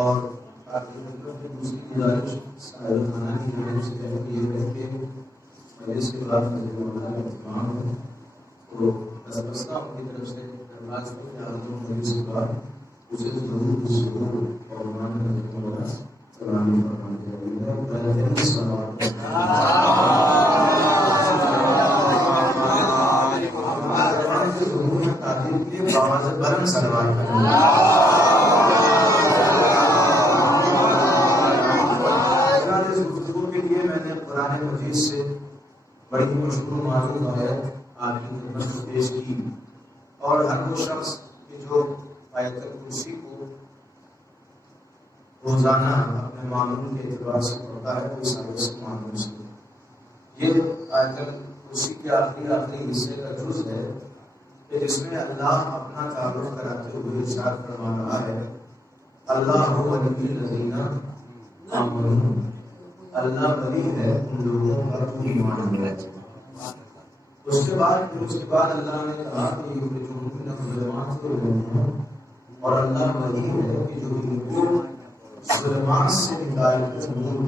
اور دوسری گزارش صاحب خانہ کی جانب سے ہے کہ یہ ہے کہ مجلس کے بعد مولانا کا اہتمام ہے تو دستبستہ ان کی طرف سے درخواست ہے کہ آپ مجلس کے بعد اسے ضرور اور مولانا سلامی فرمانے چاہیے. تعلیم کے باوازِ برن سلوات کے لیے میں نے قرآن مجید سے بڑی مشہور معروف آیت آپ کی خدمت میں پیش کی اور ہر وہ شخص کہ جو آیت الکرسی کو روزانہ اپنے معمول کے اعتبار سے پڑھتا ہے وہ اس آیت سے معلوم سے یہ آیت الکرسی کے آخری حصے کا جز ہے کہ جس میں اللہ اپنا تعارف کراتے ہوئے ارشاد فرما رہا ہے اللہ ولی الذین آمنوا، اللہ ولی ہے ان لوگوں کا جو ایمان لائے. اس کے بعد اللہ نے کہا کہ یہ جو ظلمات کے لوگ ہیں اور اللہ ولی ہے کہ جو ان کو ظلمات سے نکال کر نور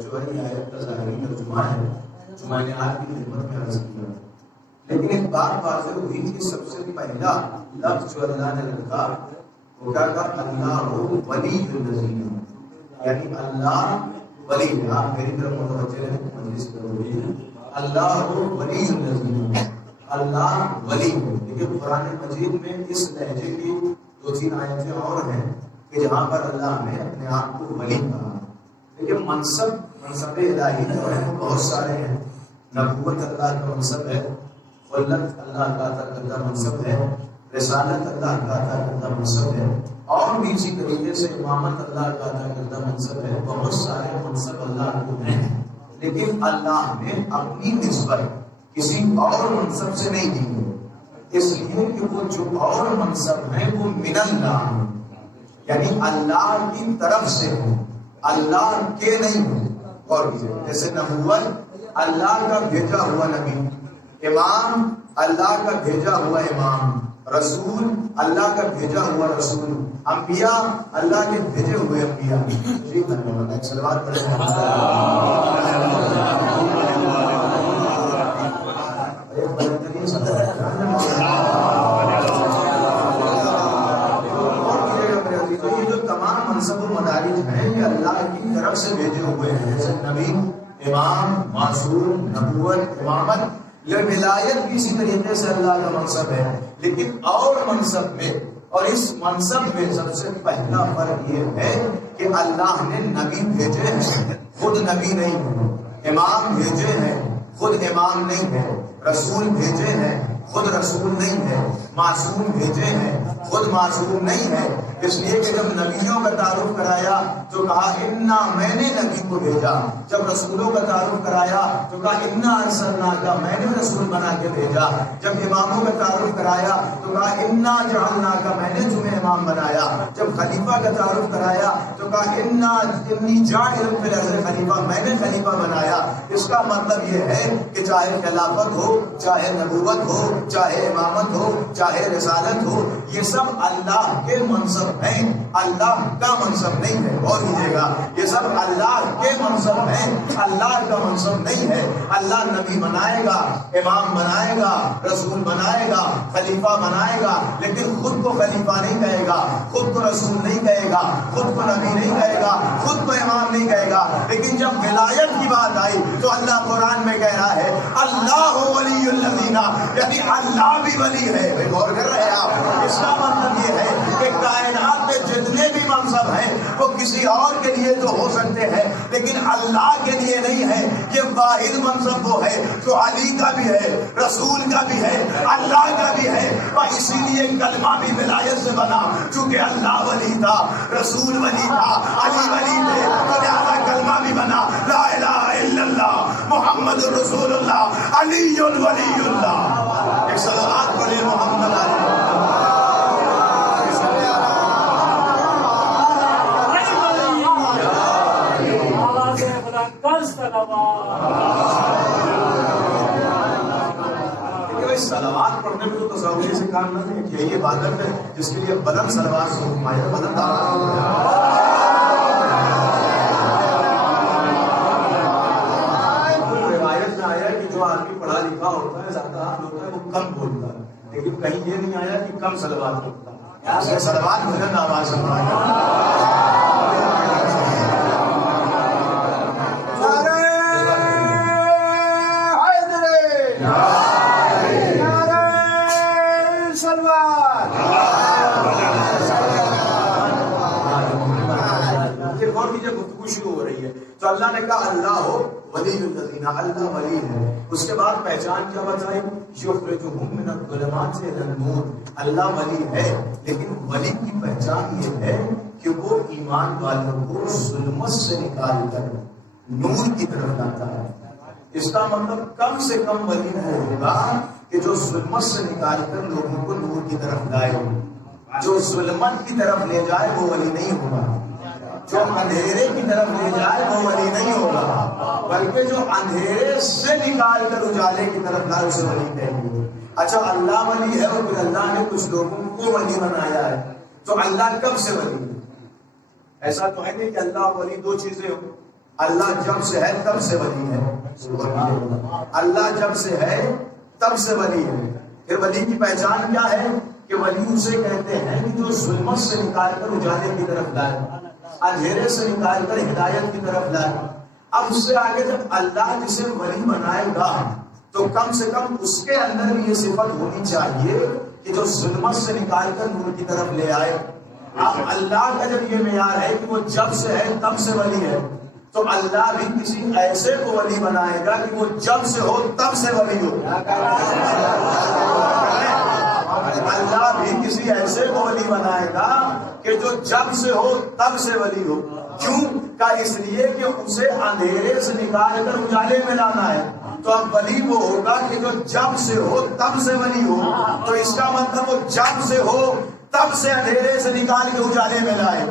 جو ہے یہ آیت کا ظاہری ترجمہ ہے جو میں نے آپ کی خدمت میں عرض کیا. لیکن ایک بات واضح ہوئی کہ سب سے پہلا لفظ جو اللہ نے رکھا وہ کیا کہا اللہ ولی الذین، یعنی اللہ ولی. آپ میری طرف متوجہ ہیں مجلس میں اللہ ولی الذین، اللہ ولی. لیکن قرآن مجید میں اس لہجے کی 2-3 آیتیں اور ہیں کہ جہاں پر اللہ نے اپنے آپ کو ولی کہا. لیکن منصب الہی جو ہے وہ بہت سارے ہیں. نبوت اللہ کا منصب ہے، خلت اللہ کا عطا کردہ منصب ہے، رسالت اللہ کا عطا کردہ منصب ہے، اور بھی اسی طریقے سے امامت اللہ کا عطا کردہ منصب ہے. بہت سارے منصب اللہ کو ہیں، لیکن اللہ نے اپنی نسبت کسی اور منصب سے نہیں دی ہے، اس لیے کہ وہ جو اور منصب ہیں وہ من اللہ ہیں، یعنی اللہ کی طرف سے ہوں، اللہ کے نہیں ہوں. اور جیسے نبوت اللہ کا بھیجا ہوا نبی، امام اللہ کا بھیجا ہوا امام، رسول اللہ کا بھیجا ہوا رسول، انبیاء اللہ کے بھیجے ہوئے انبیاء. جی ایک صلوات پڑھیں. یہ جو تمام منصب و مدارج ہیں یہ اللہ کی طرف سے بھیجے ہوئے ہیں، جیسے نبی، امام، معصوم، نبوت، امامت. یہ ولایت بھی اسی طریقے سے اللہ کا منصب ہے. لیکن اور منصب میں اور اس منصب میں سب سے پہلا فرق یہ ہے کہ اللہ نے نبی بھیجے ہیں، خود نبی نہیں ہے. امام بھیجے ہیں، خود امام نہیں ہے. رسول بھیجے ہیں، خود رسول نہیں ہے. معصوم بھیجے ہیں، خود معصوم نہیں ہے. اس لیے کہ جب نبیوں کا تعارف کرایا تو کہا انا، میں نے نبی کو بھیجا. جب رسولوں کا تعارف کرایا تو کہا انا ارسلناک، میں نے رسول بنا کے بھیجا. جب اماموں کا تعارف کرایا تو کہا انا جعلناک، میں نے تمہیں امام بنایا. جب خلیفہ کا تعارف کرایا تو کہا انی جاعل فی الارض خلیفہ، میں نے خلیفہ بنایا. اس کا مطلب یہ ہے کہ چاہے خلافت ہو، چاہے نبوت ہو، چاہے امامت ہو، چاہے رسالت ہو، یہ سب اللہ کے منصب ہیں، اللہ کا منصب نہیں ہے. اور کیجیے گا یہ سب اللہ کے منصب ہیں، اللہ کا منصب نہیں ہے. اللہ نبی بنائے گا، امام بنائے گا، رسول بنائے گا، خلیفہ بنائے گا، لیکن خود کو خلیفہ نہیں کہے گا، خود کو رسول نہیں کہے گا، خود کو نبی نہیں کہے گا، خود کو امام نہیں کہے گا. لیکن جب ولایت کی بات آئی تو اللہ قرآن میں کہہ رہا ہے اللہ ولی الذین، یعنی اللہ بھی ولی ہے. غور کر رہے ہیں آپ؟ اس کا مطلب یہ ہے کہ کائنات میں جتنے بھی منصب ہیں وہ کسی اور کے لیے تو ہو سکتے ہیں لیکن اللہ کے لیے نہیں ہے. یہ واحد منصب وہ ہے جو علی کا بھی ہے، رسول کا بھی ہے، اللہ کا بھی ہے. اور اسی لیے کلمہ بھی ولایت سے بنا، چونکہ اللہ ولی تھا، رسول ولی تھا، علی ولی تھے، تو لہذا کلمہ بھی بنا لا الہ الا اللہ محمد رسول اللہ علی ولی اللہ. ایک صلوات پڑھے محمد علی. صلوات پڑھنے میں تو تصور بولنے سے کام نہ لیں کہ یہی عبادت ہے جس کے لیے بلند سلوات سے حکم آیا، بلند روایت میں آیا کہ جو آدمی پڑھا لکھا ہوتا ہے، زیادہ عام ہوتا ہے، وہ کم بولتا ہے، لیکن کہیں یہ نہیں آیا کہ کم سلوات ہوتا ہے، سلوات بلند آواز سے پڑھا گفتگو شروع ہو رہی ہے تو اللہ نے کہا اللہ ہو ولی الذین، اللہ ولی ہے. اس کے بعد پہچان کیا بتائی؟ یخرجہم من الظلمات الی النور. اللہ ولی ہے لیکن ولی کی پہچان یہ ہے کہ وہ ایمان والوں کو ظلمت سے نکال کر نور کی طرف لاتا ہے. اس کا مطلب کم سے کم ولی وہ ہوگا کہ جو ظلمت سے نکال کر لوگوں کو نور کی طرف لائے. جو ظلمت کی طرف لے جائے وہ ولی نہیں ہوگا، جو اندھیرے کی طرف لے جائے وہ ولی نہیں ہوگا، بلکہ جو اندھیرے سے نکال کر اجالے کی طرف لائے اسے ولی کہیں گے. اچھا اللہ ولی ہے اور پھر اللہ نے کچھ لوگوں کو ولی بنایا ہے، تو اللہ کب سے ولی ہے؟ ایسا تو ہے نہیں کہ اللہ ولی دو چیزیں ہو. اللہ جب سے ہے تب سے ولی ہے، اللہ جب سے ہے تب سے ولی ہے. پھر ولی کی پہچان کیا ہے کہ ولی اسے کہتے ہیں کہ جو ظلمت سے نکال کر اجالے کی طرف لائے، اندھیرے سے نکال کر ہدایت کی طرف لائے. اب اس سے آگے جب اللہ جسے ولی بنائے گا تو کم سے کم اس کے اندر بھی یہ صفت ہونی چاہیے کہ جو ظلمت سے نکال کر نور کی طرف لے آئے. اب اللہ کا جب یہ معیار ہے کہ وہ جب سے ہے تب سے ولی ہے، تو اللہ بھی کسی ایسے کو ولی بنائے گا کہ وہ جب سے ہو تب سے ولی ہو. اللہ بھی کسی ایسے کو ولی بنائے گا کہ جو جب سے ہو تب سے ولی ہو. کیوں کا؟ اس لیے کہ اسے اندھیرے سے نکال کر اجالے میں لانا ہے. تو اب ولی وہ ہوگا کہ جو جب سے ہو تب سے ولی ہو. تو اس کا مطلب وہ جب سے ہو تب سے اندھیرے سے نکال کے اجالے میں لائے.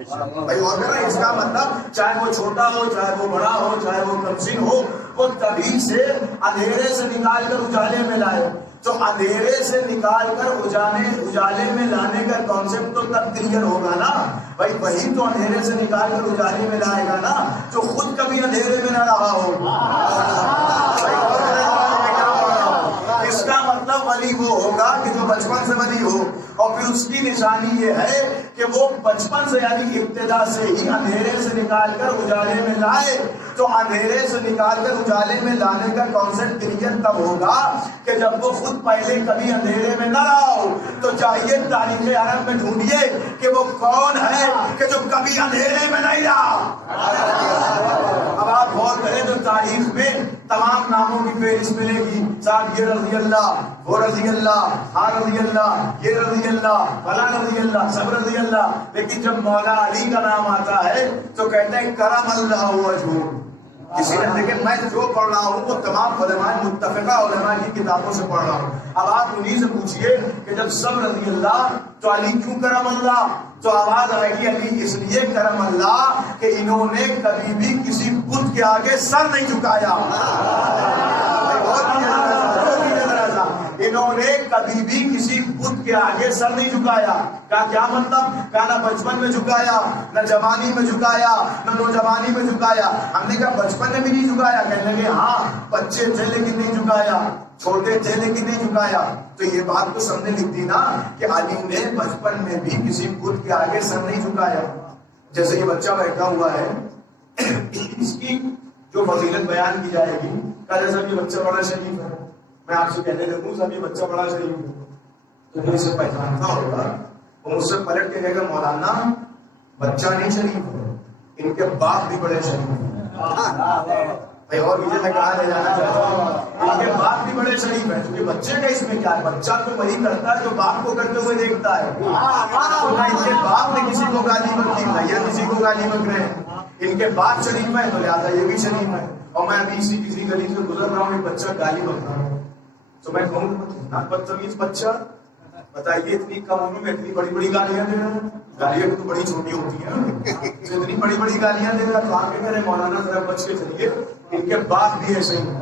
بھائی اور کہنا اس کا مطلب چاہے وہ چھوٹا ہو، چاہے وہ بڑا ہو، چاہے وہ کمسن ہو، وہ تبھی سے اندھیرے سے نکال کر اجالے میں لائے. تو اندھیرے سے نکال کر اجالے میں لانے کا کانسیپٹ تو تب کلیئر ہوگا نا بھائی. وہی تو اندھیرے سے نکال کر اجالے میں لائے گا نا جو خود کبھی اندھیرے میں نہ رہا ہو. اس کا مطلب ولی وہ ہوگا کہ جو بچپن سے ولی ہو، اور پھر اس کی نشانی یہ ہے کہ وہ بچپن سے یعنی ابتدا سے ہی اندھیرے سے نکال کر اجالے میں لائے. تو اندھیرے سے نکال کر اجالے میں لانے کا کانسیپٹ کلیئر تب ہوگا کہ جب وہ خود پہلے کبھی اندھیرے میں نہ رہا ہو. تو چاہیے تاریخ عرب میں ڈھونڈیے کہ وہ کون ہے کہ جو کبھی اندھیرے میں نہیں رہا. اب آپ غور کریں تو تاریخ میں تمام ناموں کی فہرست ملے گی. صاحب یہ رضی اللہ، وہ رضی اللہ، ہاں رضی اللہ، یہ رضی اللہ، فلاں رضی اللہ، سب رضی اللہ. لیکن جب مولا علی کا نام آتا ہے تو کہتے ہیں کرم اللہ وجہہ. کسی نے دیکھیں میں جو پڑھ رہا ہوں وہ تمام علماء متفقہ علماء کی کتابوں سے پڑھ رہا ہوں. اب آپ انہیں سے پوچھئے کہ جب سب رضی اللہ تو علی کیوں کرم اللہ؟ تو آواز آئے گی علی اس لیے کرم اللہ کہ انہوں نے کبھی بھی کسی بت کے آگے سر نہیں جھکایا. انہوں نے کبھی بھی کسی بت کے آگے سر نہیں جھکایا. کا کیا مطلب؟ کہا نہ بچپن میں جھکایا، نہ جوانی میں جھکایا، نہ نوجوانی میں جھکایا. ہم نے کہا بچپن میں بھی نہیں جھکایا؟ کہنے لگے ہاں بچے تھے لیکن نہیں جھکایا، چھوٹے تھے لیکن نہیں جھکایا. تو یہ بات تو سب نے لکھ دی نا کہ علی نے بچپن میں بھی کسی بت کے آگے سر نہیں جھکایا. جیسے یہ بچہ بیٹھا ہوا ہے، اس کی جو فضیلت بیان کی جائے گی، کہا جیسا یہ بچہ بڑا شریف ہے، میں آپ سے کہنے لگوں صاحب یہ بچہ بڑا شریف ہے تو میں اسے پہچانتا ہوگا. وہ مجھ سے پلٹ کے کہے گا مولانا بچہ نہیں شریف ہے، ان کے باپ بھی بڑے شریف ہیں. بھائی اور مجھے میں کہاں لے جانا چاہتا ہوں، ان کے باپ بھی بڑے شریف ہیں. کیونکہ بچے کا اس میں کیا ہے؟ بچہ تو وہی کرتا ہے جو باپ کو کرتے ہوئے دیکھتا ہے. تو نہ ان کے باپ نے کسی کو گالی بکی، نہ یہ کسی کو گالی بک رہے ہیں. ان کے باپ شریف ہیں تو لہٰذا یہ بھی شریف ہے. اور میں ابھی کسی گلی سے گزر رہا ہوں، ایک بچہ گالی بک رہا ہوں تو میں کہوں گا بدتمیز بچہ، بتائیے اتنی کم عمر میں اتنی بڑی بڑی گالیاں دے رہا ہے. گالیاں تو بڑی چھوٹی ہوتی ہیں نا, تو اتنی بڑی بڑی گالیاں دے رہا. تو آپ کہہ رہے مولانا ذرا بچ کے چلیے, ان کے باپ بھی ایسے ہی ہیں.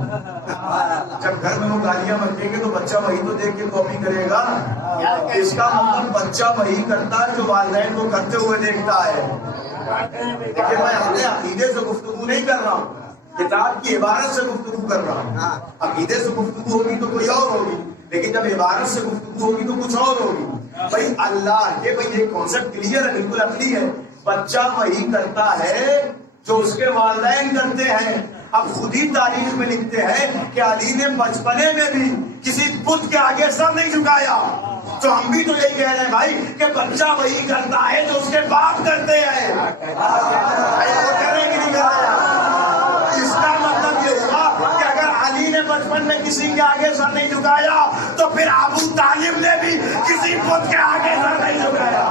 جب گھر میں وہ گالیاں بنیں گے تو بچہ وہی تو دیکھ کے کاپی کرے گا. اس کا مطلب بچہ وہی کرتا ہے جو والدین کو کرتے ہوئے دیکھتا ہے. لیکن میں اپنے عقیدے سے گفتگو نہیں کر رہا ہوں, کتاب کی عبارت سے گفتگو کر رہا ہوں. عقیدے سے گفتگو ہوگی تو کوئی اور ہوگی, لیکن جب عبارت سے گفتگو ہوگی تو کچھ اور ہوگی. بھائی اللہ کے بھائی یہ کانسیپٹ کلیئر ہے, بالکل عقلی ہے. بچہ وہی کرتا ہے جو اس کے والدین کرتے ہیں. اب خود ہی تاریخ میں لکھتے ہیں کہ علی نے بچپنے میں بھی کسی بت کے آگے سر نہیں جھکایا. تو ہم بھی تو یہی کہہ رہے ہیں بھائی کہ بچہ وہی کرتا ہے جو اس کے باپ کرتے ہیں. اس کا مطلب یہ ہوا کہ اگر علی نے بچپن میں کسی کے آگے سر نہیں جھکایا تو پھر ابو طالب نے بھی کسی بت کے آگے سر نہیں جھکایا.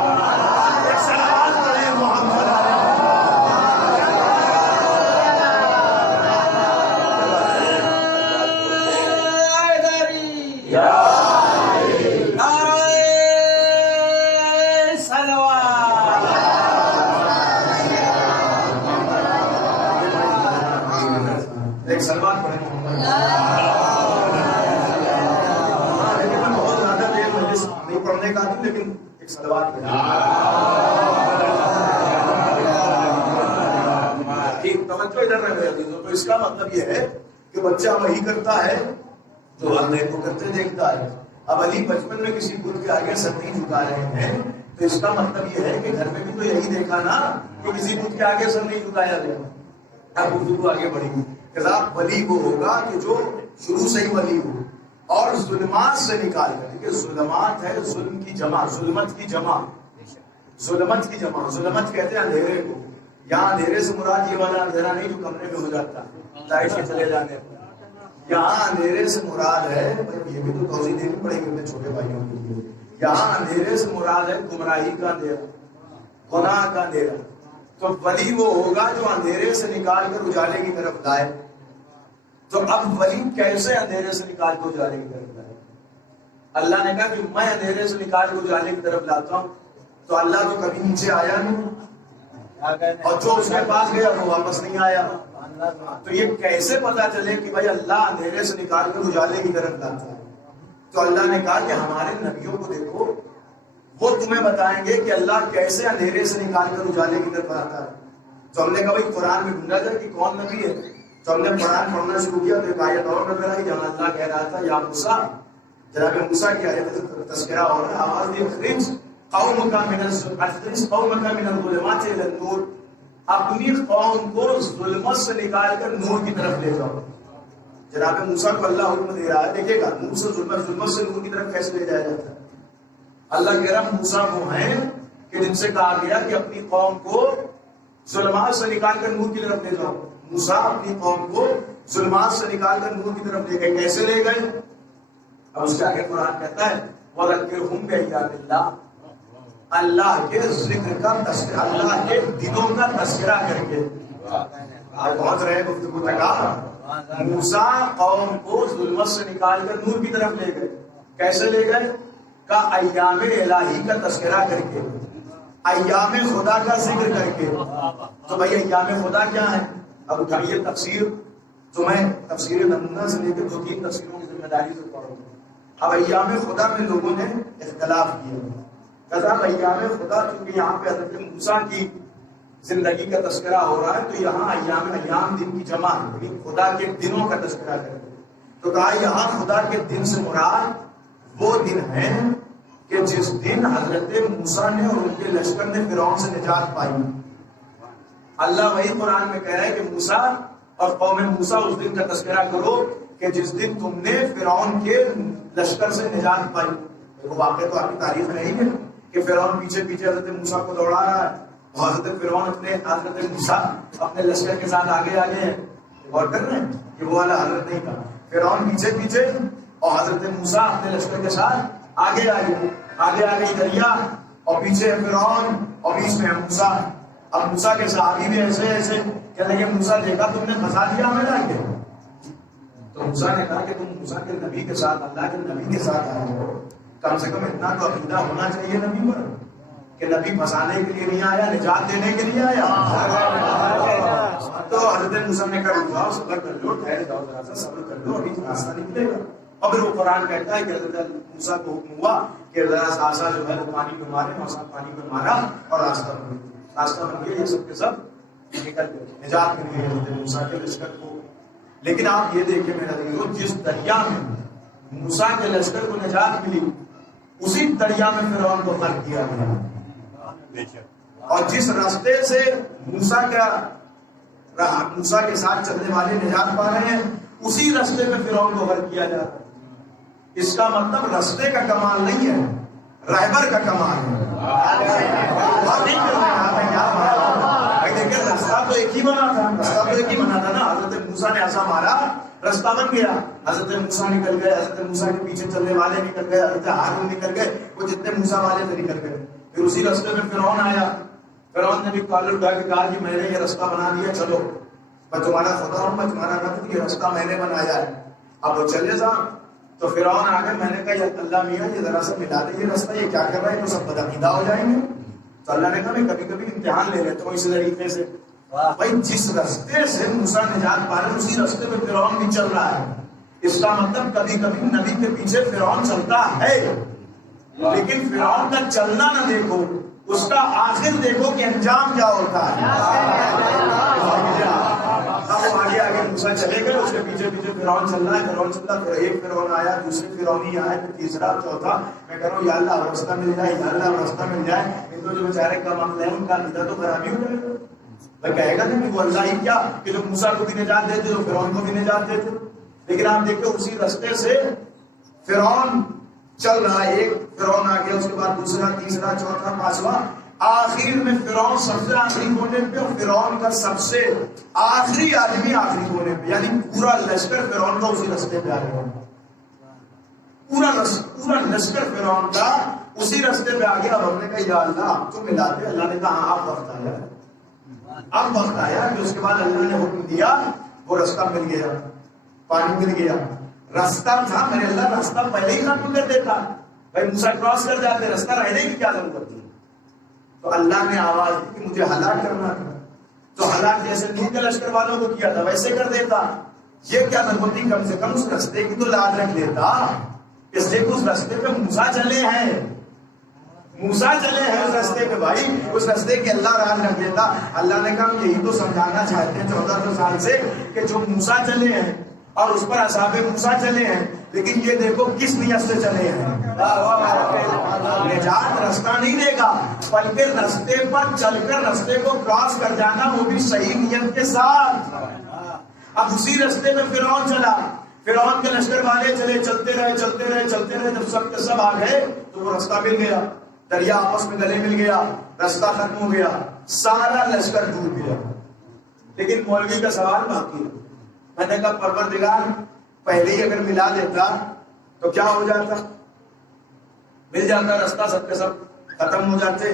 ایک صلوات پڑھیں محمد. ایک سلمان پڑھیں محمد. لیکن میں بہت زیادہ دیر مجلس نہیں پڑھنے کا ہوں, لیکن ایک سلوات پڑھیں. ٹھیک, توجہ ادھر رہے عزیزوں. تو اس کا مطلب یہ ہے کہ بچہ وہی کرتا ہے جو والدین کو کرتے دیکھتا ہے. اب علی بچپن میں کسی بت کے آگے سر نہیں جھکا رہے ہیں, تو اس کا مطلب یہ ہے کہ گھر میں بھی تو یہی دیکھا نا کہ کسی بت کے آگے سر نہیں جھکایا گیا. اب گفتگو آگے بڑھی. ولی وہ ہوگا کہ جو شروع سے ہی ولی ہو اور ظلمات سے نکال کر, کہ ظلمات ہے ظلم کی جمع, ظلمت کی جمع, ظلمت کی جمع. ظلمت کہتے ہیں اندھیرے کو. یہاں اندھیرے سے مراد یہ والا اندھیرا نہیں جو کمرے میں ہو جاتا لائٹ کے چلے جانے پر. یہاں اندھیرے سے مراد ہے, یہ بھی تو توضیح دینی پڑے گی اپنے چھوٹے بھائیوں کے لیے. یہاں اندھیرے سے مراد ہے گمراہی کا اندھیرا, گناہ کا اندھیرا. تو ولی وہ ہوگا جو اندھیرے سے نکال کر اجالے کی طرف لائے. تو اب ولی کیسے اندھیرے سے نکال کر اجالے کی طرف لائے؟ اللہ نے کہا کہ میں اندھیرے سے نکال کر اجالے کی طرف لاتا ہوں. تو اللہ تو کبھی نیچے آیا نہیں, اور جو اس کے پاس گیا وہ واپس نہیں آیا. تو یہ کیسے پتا چلے کہ بھائی اللہ اندھیرے سے نکال کر اجالے کی طرف لاتا ہے؟ تو اللہ نے کہا کہ ہمارے نبیوں کو دیکھو, وہ تمہیں بتائیں گے کہ اللہ کیسے اندھیرے سے نکال کر اجالے کی طرف لاتا ہے. تو ہم نے کہا بھائی قرآن میں ڈھونڈا جائے کہ کون نبی ہے. تو ہم نے قرآن پڑھنا شروع کیا تو ایک آیت اور نظر آئی جہاں اللہ کہہ رہا تھا یا موسیٰ, جناب موسیٰ کی آیت تذکرہ ہو رہا ہے. آواز دی اخرج قومک من الظلمات الی النور, اپنی قوم کو ظلمت سے نکال کر نور کی طرف لے جاؤ. جناب موسیٰ کو اللہ حکم دے رہا ہے, دیکھے گا نور سے ظلمت سے نور کی طرف کیسے لے جایا جاتا ہے. اللہ کہہ رہا موسیٰ وہ ہیں کہ جن سے کہا گیا کہ اپنی قوم کو ظلمات سے نکال کر نور کی طرف لے جاؤ. موسیٰ اپنی قوم کو ظلمات سے نکال کر نور کی طرف لے گئے. کیسے لے گئے؟ اب اس کے آگے قرآن کہتا ہے وَذَكِّرْهُمْ بِأَيَّامِ اللَّهِ, اللہ کے ذکر کا تذکرہ, اللہ کے دنوں کا تذکرہ کر کے. آپ پہنچ رہے ہیں گفتگو تک. موسیٰ قوم کو ظلمت سے نکال کر نور کی طرف لے گئے. کیسے لے گئے؟ کا ایام الہی کا تذکرہ کر کے, ایام خدا کا ذکر کر کے. تو بھائی ایام خدا کیا ہے؟ اب اٹھائیے تفسیر, تو میں تفسیر نمونہ سے لے کے 2-3 تفسیروں کی ذمہ داری سے پڑھوں. اب ایام خدا میں لوگوں نے اختلاف کیا. کہا ایام خدا چونکہ یہاں پہ حضرت موسیٰ کی زندگی کا تذکرہ ہو رہا ہے تو یہاں ایام دن کی جمع, یعنی خدا کے دنوں کا تذکرہ کرتے. تو کہا یہاں خدا کے دن سے مراد وہ دن ہیں کہ جس دن حضرت موسیٰ نے اور ان کے لشکر نے فرعون سے نجات پائی. اللہ وہی قرآن میں کہہ رہا ہے کہ موسیٰ اور قوم موسیٰ اس دن کا تذکرہ کرو کہ جس دن تم نے فرعون کے لشکر سے نجات پائی. وہ واقعہ تو آپ کی تاریخ میں نہیں ہے کہ فرعون پیچھے پیچھے حضرت موسیٰ کو دوڑا رہا ہے اور حضرت فرعون حضرت موسیٰ اپنے لشکر کے ساتھ آگے ہیں. غور کر رہے ہیں کہ وہ والا حضرت نہیں تھا. فرعون پیچھے پیچھے اور حضرت موسیٰ اپنے لشکر کے ساتھ آگے آگے دریا اور پیچھے فرعون اور بیچ میں موسیٰ. اب موسیٰ کے صحابی بھی ایسے کہنے لگے موسیٰ دیکھا تم نے پھنسا دیا ہمیں لا کے. تو موسیٰ نے کہا کہ تم موسیٰ کے نبی کے ساتھ, اللہ کے نبی کے ساتھ آئے ہو, کم سے کم اتنا تو عقیدہ ہونا چاہیے نبی پر کہ نبی پھنسانے کے لیے نہیں آیا، نجات دینے کے لیے آیا۔ تو حضرت موسیٰ نے کہا رکو صبر کر لو، ٹھہر جاؤ ذرا سا، صبر کر لو، ابھی راستہ نکلے گا۔ اور پھر وہ قرآن کہتا ہے کہ حضرت موسیٰ کو حکم ہوا کہ ذرا سا آسا جو ہے وہ پانی میں مارے، اور پانی میں مارا اور راستہ بن گیا، یہ سب کے سب نکل گئے، نجات مل گئی حضرت موسیٰ کے لشکر کو۔ لیکن آپ یہ دیکھیں میرا عزیزو، جس دریا میں موسیٰ کے لشکر کو نجات ملی، اسی دریا میں فرعون کو غرق کیا گیا۔ اور جس راستے سے موسیٰ کے ساتھ چلنے والے نجات پا رہے ہیں، اسی راستے میں فرعون کو غرق کیا جا رہا ہے۔ اس کا مطلب راستے کا کمال نہیں ہے، رہبر کا کمال ہے۔ دیکھیں راستہ تو ایک ہی بنا تھا نا، حضرت موسیٰ نے عصا مارا، راستہ بن گیا، حضرت موسیٰ نکل گئے، حضرت موسیٰ کے پیچھے چلنے والے نکل گئے، حضرت ہارون نکل گئے، وہ جتنے موسیٰ والے تھے نکل گئے۔ پھر اسی راستے میں فرعون آیا، فرعون نے بھی کالر اٹھا کے کہا کہ میں نے یہ راستہ بنا دیا، چلو میں تمہارا خدا ہوں، میں تمہارا رب، یہ راستہ میں نے بنایا ہے، اب وہ چلے جا۔ تو فرعون آ گئے، میں نے کہا یا اللہ میاں یہ ذرا سا ملا دے یہ راستہ، یہ کیا کر رہا ہے، تو سب بدعقیدہ ہو جائیں گے۔ تو اللہ نے کہا میں کبھی کبھی امتحان لے لیتا ہوں اس طریقے سے۔ بھائی جس راستے سے موسیٰ نجات پا رہے اسی راستے پہ فرعون بھی چل رہا ہے۔ اس کا مطلب کبھی کبھی نبی کے پیچھے فرعون چلتا ہے، لیکن فرعون کا چلنا نہ دیکھو، اس کا آخر دیکھو کہ انجام کیا ہوتا ہے۔ اب آگے آگے موسیٰ چلے گئے، اس کے پیچھے پیچھے فرعون چل رہا ہے، پھر ایک فرعون آیا، دوسرے فرعونی آئے، پھر تیسرا، چوتھا۔ میں کہہ رہا ہوں یا اللہ راستہ مل جائے، یا اللہ راستہ مل جائے، ان کو جو بیچارے کم عقل ہیں ان کا عقیدہ تو خرابی ہو جائے گا۔ میں کہے گا کہ وہ اللہ ہی کیا کہ جو موسیٰ کو بھی نجات دیتے تو فرعون کو بھی نجات دیتے۔ لیکن آپ دیکھیں اسی راستے سے فرعون چل رہا ہے، ایک فرعون آ گیا، اس کے بعد دوسرا، تیسرا، چوتھا، پانچواں، آخر میں فرعون سب سے آخری کونے پہ، اور فرعون کا سب سے آخری آدمی آخری کونے پہ، یعنی پورا لشکر فرعون کا اسی راستے پہ آ گیا، پورا لشکر فرعون کا اسی راستے پہ آ گیا۔ اور ہم نے کہا یا اللہ آپ تو ملا دے۔ اللہ نے کہا ہاں اب وقت آیا، اب وقت آیا۔ کہ اس کے بعد اللہ نے حکم دیا، وہ راستہ مل گیا، پانی مل گیا، راستہ تھا، میرے اللہ راستہ پہلے ہی ختم کر دیتا، بھائی موسیٰ کراس کر جاتے، راستہ رہنے کی کیا ضرورت تھی۔ تو اللہ نے آواز دی کہ مجھے ہلاک کرنا تھا، تو ہلاک جیسے نوح کے لشکر والوں کو کیا تھا ویسے کر دیتا۔ یہ کیا ضرورت تھی، کم سے کم اس راستے کی تو لاج رکھ لیتا، اس لیے کہ اس راستے پہ موسیٰ چلے ہیں، موسیٰ چلے ہیں اس راستے پہ، بھائی اس راستے کی اللہ راج رکھ دیتا۔ اللہ نے کہا ہم یہی تو سمجھانا چاہتے ہیں 1400 سال سے کہ جو موسیٰ چلے ہیں اور اس پر اصحاب موسیٰ چلے ہیں، لیکن یہ دیکھو کس نیت سے چلے ہیں۔ نجات راستہ نہیں دے گا، بلکہ راستے پر چل کر راستے کو کراس کر جانا، وہ بھی صحیح نیت کے ساتھ۔ اب اسی راستے میں فرعون چلا، فرعون کے لشکر والے چلے، چلتے رہے، جب سب کے سب آ گئے تو وہ راستہ مل گیا، دریا آپس میں گلے مل گیا، راستہ ختم ہو گیا، سارا لشکر ڈوب گیا۔ لیکن مولوی کا سوال باقی ہے، میں نے کہا پروردگار پہلے ہی اگر ملا دیتا تو کیا ہو جاتا، مل جاتا راستہ، سب کے سب ختم ہو جاتے،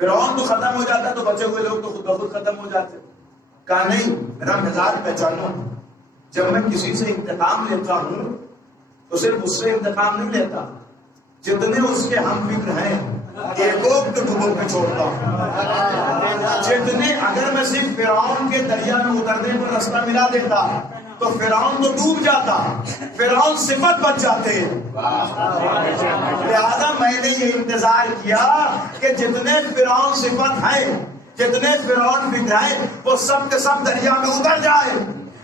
فرعون تو ختم ہو جاتا تو بچے ہوئے لوگ تو خود بخود ختم ہو جاتے۔ کہا نہیں، میرا مزاج پہچانو، جب میں کسی سے انتقام لیتا ہوں تو صرف اس سے انتقام نہیں لیتا، جتنے اس کے ہم فکر ہیں ایک تو ڈبو کے چھوڑتا ہوں، جتنے اگر میں صرف فرعون کے دریا میں اترنے پر راستہ ملا دیتا تو فرعون تو ڈوب جاتا، فرعون صفت بچ جاتے۔ لہذا میں نے یہ انتظار کیا کہ جتنے فرعون صفت ہیں، جتنے فرعون فکر ہیں، وہ سب کے سب دریا میں اتر جائے۔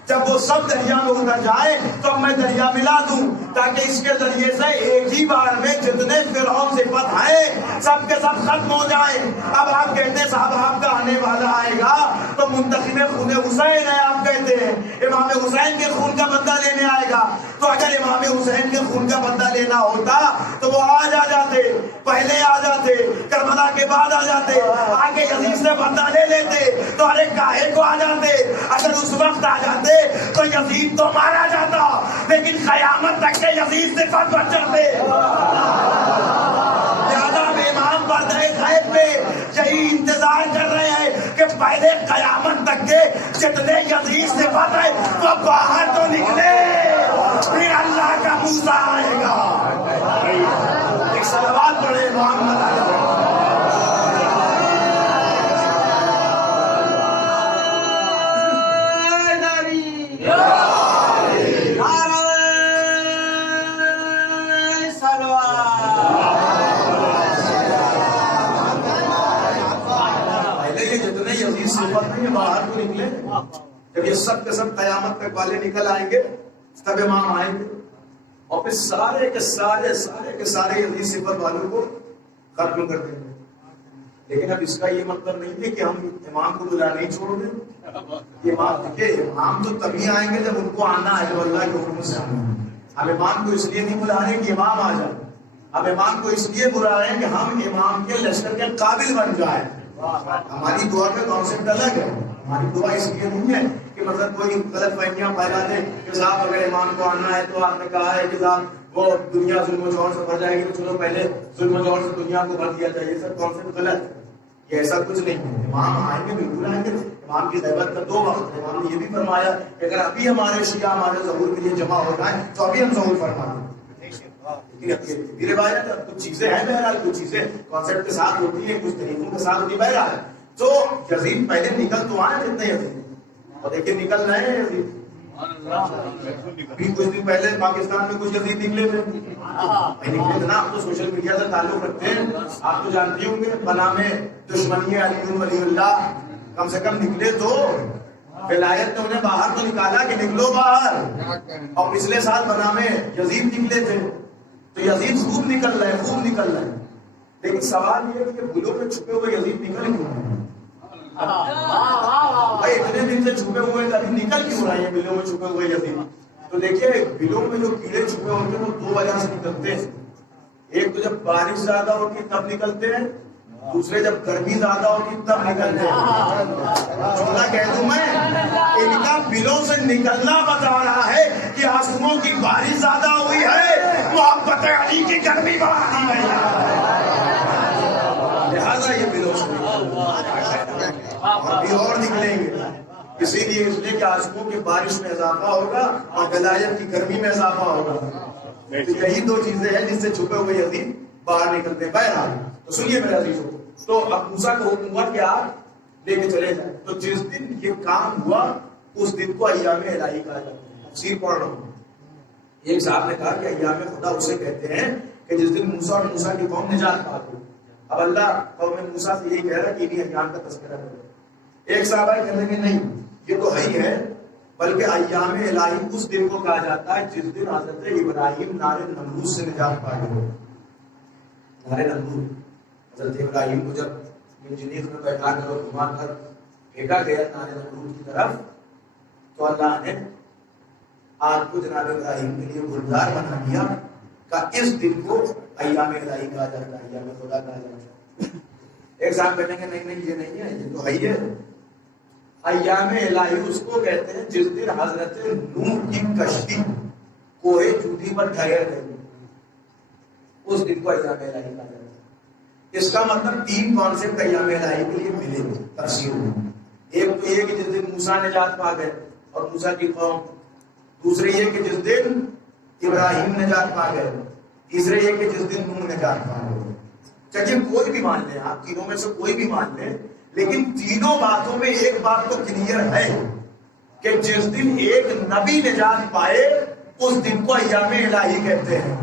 جب وہ سب دریا میں اتر جائے تو میں دریا ملا دوں، تاکہ اس کے ذریعے سے ایک ہی بار میں جتنے فرعون صفت ہیں سب کے سب ختم ہو جائے۔ اب آپ کہتے ہیں صاحب آپ کا آنے والا آئے گا تو منتخب خون حسین ہے، آپ کہتے ہیں امام حسین کے خون کا بدلہ لینے آئے گا، تو اگر امام حسین کے خون کا بدلہ لینا ہوتا تو وہ آج آ جاتے، پہلے آ جاتے، کربلا کے بعد آ جاتے، آگے یزید سے بدلہ لے لیتے تو ارے کاہے کو آ جاتے، اگر اس وقت آ جاتے تو یزید تو مارا جاتا، لیکن قیامت تک کے یزید سے بچ جاتے۔ لہذا امام پردہ غیب پہ یہی انتظار کر رہے ہیں کہ پہلے قیامت تک کے جتنے یزید سے بات ہے وہ باہر تو نکلے، پھر اللہ کا موسیٰ آئے گا۔ ایک صلوات پڑھے محمد علیہ باہر کو نکلے. جب یہ سب کے سب قیامت تک والے نکل آئیں گے تب امام آئیں گے اور پھر سارے کے سارے یزید صفت والوں کو ختم کر دیں گے. لیکن اب اس کا یہ مطلب نہیں ہے کہ ہم امام کو بلا نہیں چھوڑ دیں. امام تو تبھی آئیں گے جب ان کو آنا ہے, جو اللہ کے حکم سے آنا ہے. اب امام کو اس لیے نہیں بلا رہے کہ امام آ جائے, اب امام کو اس لیے بلا رہے ہیں کہ ہم امام کے لشکر کے قابل بن جائیں. ہماری دعا کا کانسیپٹ الگ ہے. ہماری دعا اس لیے نہیں ہے کہ مطلب کوئی غلط فہمیاں پھیلا دے کہ صاحب اگر امام کو آنا ہے تو آپ نے کہا ہے کہ صاحب وہ دنیا ظلم و جور سے بھر جائے گی تو چلو پہلے ظلم و جور سے دنیا کو بھر دیا جائے. یہ سب کانسیپٹ غلط ہے. یہ ایسا کچھ نہیں ہے. امام آئیں گے, بالکل آئیں گے. امام کی غیبت کا 2 وقت. امام نے یہ بھی فرمایا کہ اگر ابھی ہمارے شیعہ ہمارے ظہور کے لیے جمع ہو جائیں تو ابھی ہم ظہور فرما دیں. لیکن یہ روایت کچھ چیزیں ہیں, بہرحال کچھ چیزیں کانسیپٹ کے ساتھ ہوتی ہیں, کچھ طریقوں کے ساتھ ہوتی ہے. بہرحال تو یزید پہلے نکل تو آئے جتنے یزید, اور دیکھیں نکل رہے ہیں یزید. ابھی کچھ دن پہلے پاکستان میں کچھ یزید نکلے تھے. نکلے تھے نا. آپ تو سوشل میڈیا سے تعلق رکھتے ہیں, آپ تو جانتے ہوں گے بنام دشمنی علی ولی اللہ. کم سے کم نکلے تو ولایت نے انہیں باہر تو نکالا کہ نکلو باہر. اور پچھلے سال بنام یزید نکلے تھے. تو یزید خوب نکل رہے ہیں. لیکن سوال یہ ہے کہ گلوں میں چھپے ہوئے یزید نکل کیوں رہے ہیں؟ بھائی اتنے دن سے چھپے ہوئے کبھی نکل کیوں رہے ہیں بلوں میں چھپے ہوئے یزید؟ تو دیکھیے بلوں میں جو کیڑے چھپے ہوتے ہیں وہ 2 وجہ سے نکلتے ہیں. ایک تو جب بارش زیادہ ہوتی ہے تب نکلتے ہیں, دوسرے جب گرمی زیادہ ہوتی تب نکلتے ہیں. جملہ کہہ دوں میں, ان کا بلوں سے نکلنا بتا رہا ہے کہ آنسوؤں کی بارش زیادہ ہوئی ہے, محبت علی کی گرمی بڑھا دی گئی ہے, لہذا یہ بلوں سے اور بھی اور نکلیں گے. اسی لیے اس لیے کہ آنسوؤں کی بارش میں اضافہ ہوگا اور ولایت کی گرمی میں اضافہ ہوگا. یہی 2 چیزیں ہیں جس سے چھپے ہوئے یزید باہر نکلتے ہیں. بہرحال تو سنیے میرے عزیزوں, تو اب موسیٰ کو حکم ہوا کہ آپ لے کے چلے جائیں. تو جس دن یہ کام ہوا اس دن کو ایام الہی کہا جاتا ہے. تفسیر پڑھ رہا ہوں. ایک صاحب نے کہا کہ ایام خدا اسے کہتے ہیں کہ جس دن موسیٰ اور موسیٰ کی قوم نجات پا گئی. اب اللہ قوم موسیٰ سے یہی کہہ رہا ہے کہ انہیں ایام کا تذکرہ کرو. ایک صاحب ہے کہتے ہیں کہ نہیں, یہ تو ہے ہی ہے, بلکہ ایام الہی اس دن کو کہا جاتا ہے جس دن حضرت ابراہیم نار نمرود سے نجات پائے ہوئے. نار نمرود, حضرت ابراہیم کو جب منجنیق میں بیٹھا کر اور گھما کر پھینکا گیا نار نمرود کی طرف, تو اللہ نے آگ کو جناب ابراہیم کے لیے گلزار بنا دیا کہ اس دن کو ایام الہی کہا جاتا ہے, ایام خدا کہا جاتا ہے. ایک صاحب کہتے ہیں کہ نہیں یہ نہیں ہے, یہ تو ہے ہی ہے. ایام الہی اس کو کہتے ہیں جس دن حضرت نوح کی کشتی کوہ جودی پر ٹھہر گئی, اس دن کو ایام الہی کہا جاتا ہے. اس کا مطلب 3 کانسیپٹ ایام الہی کے لیے ملے تفسیر میں. ایک تو یہ کہ جس دن موسیٰ نجات پا گئے اور موسیٰ کی قوم, دوسرے یہ کہ جس دن ابراہیم نجات پا گئے, تیسرے یہ کہ جس دن نوح نجات پا گئے. چلیے کوئی بھی مان لیں, آپ تینوں میں سے کوئی بھی مان لیں, لیکن تینوں باتوں میں ایک بات تو کلیئر ہے کہ جس دن ایک نبی نجات پائے اس دن کو ایام الہی کہتے ہیں.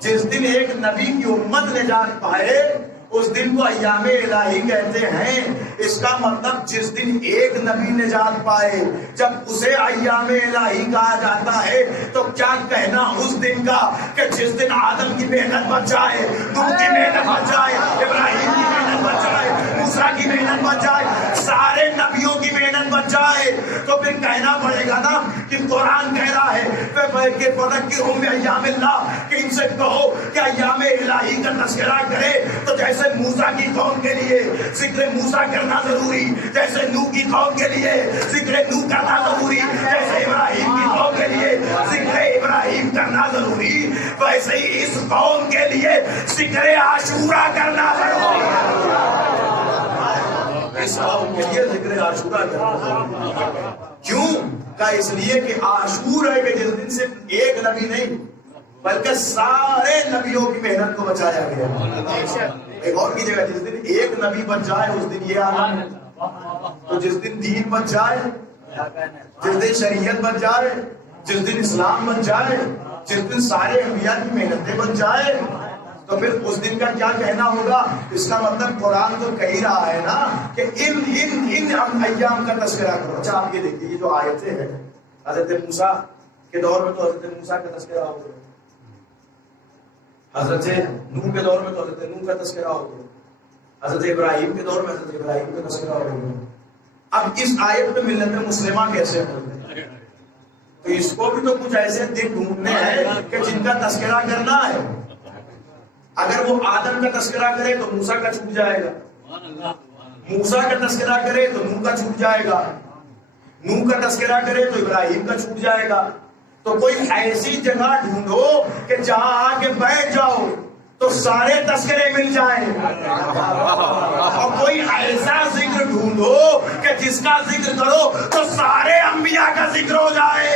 جس دن ایک نبی کی امت نجات پائے اس دن کو ایام الہی کہتے ہیں. اس کا مطلب جس دن ایک نبی نجات پائے جب اسے ایام الہی کہا جاتا ہے تو کیا کہنا اس دن کا کہ جس دن آدم کی محنت بچ جائے, نوح کی محنت بچ جائے, ابراہیم کی محنت بچ جائے, موسیٰ کی محنت بچ جائے, سارے نبیوں کی محنت بچ جائے, تو پھر کہنا پڑے گا نا کہ قرآن کہہ رہا ہے کہ فذکرہم بایام اللہ, کہ ان سے کہو کہ ایام الہی کا تذکرہ کرے. تو جیسے موسیٰ کی قوم کے لیے ذکر موسیٰ کرنا ضروری, جیسے نوح کی قوم کے لیے ذکر نوح کرنا ضروری, جیسے ابراہیم کی قوم کے لیے ذکر ابراہیم کرنا ضروری, ویسے ہی اس قوم کے لیے ذکر عاشورہ کرنا ضروری ہے. اس قوم کے لیے ذکر عاشورہ کرنا ضروری ہے. کیوں؟ کہ اس لیے کہ عاشور ہے کہ جس دن صرف ایک نبی نہیں بلکہ سارے نبیوں کی محنت کو بچایا گیا. ایک اور کی جگہ جس دن ایک نبی بچ جائے اس دن یہ عالم ہے. تو جس دن دین بچ جائے, جس دن شریعت بچ جائے, جس دن اسلام بچ جائے, جس دن سارے انبیاء کی محنتیں بچ جائے, تو پھر اس دن کا کیا کہنا ہوگا؟ اس کا مطلب قرآن تو کہہ رہا ہے نا کہ ان ایام کا تذکرہ کرو. اچھا آپ یہ دیکھیے, یہ جو آیتیں ہیں حضرت موسیٰ کے دور میں تو حضرت موسیٰ کا تذکرہ ہو گیا, حضرت نوح کے دور میں تو حضرت نوح کا تذکرہ ہو گیا, حضرت ابراہیم کے دور میں حضرت ابراہیم کا تذکرہ ہو گیا. اب اس آیت میں ملت مسلمہ کیسے ہوگی؟ تو اس کو بھی تو کچھ ایسے دن ڈھونڈنے ہیں کہ جن کا تذکرہ کرنا ہے. اگر وہ آدم کا تذکرہ کرے تو موسیٰ کا چھوٹ جائے گا, موسیٰ کا تذکرہ کرے تو نوح کا چھوٹ جائے گا, نوح کا تذکرہ کرے تو ابراہیم کا چھوٹ جائے گا. تو کوئی ایسی جگہ ڈھونڈو کہ جہاں آ کے بیٹھ جاؤ تو سارے تذکرے مل جائیں, اور کوئی ایسا ذکر ڈھونڈو کہ جس کا ذکر کرو تو سارے انبیاء کا ذکر ہو جائے.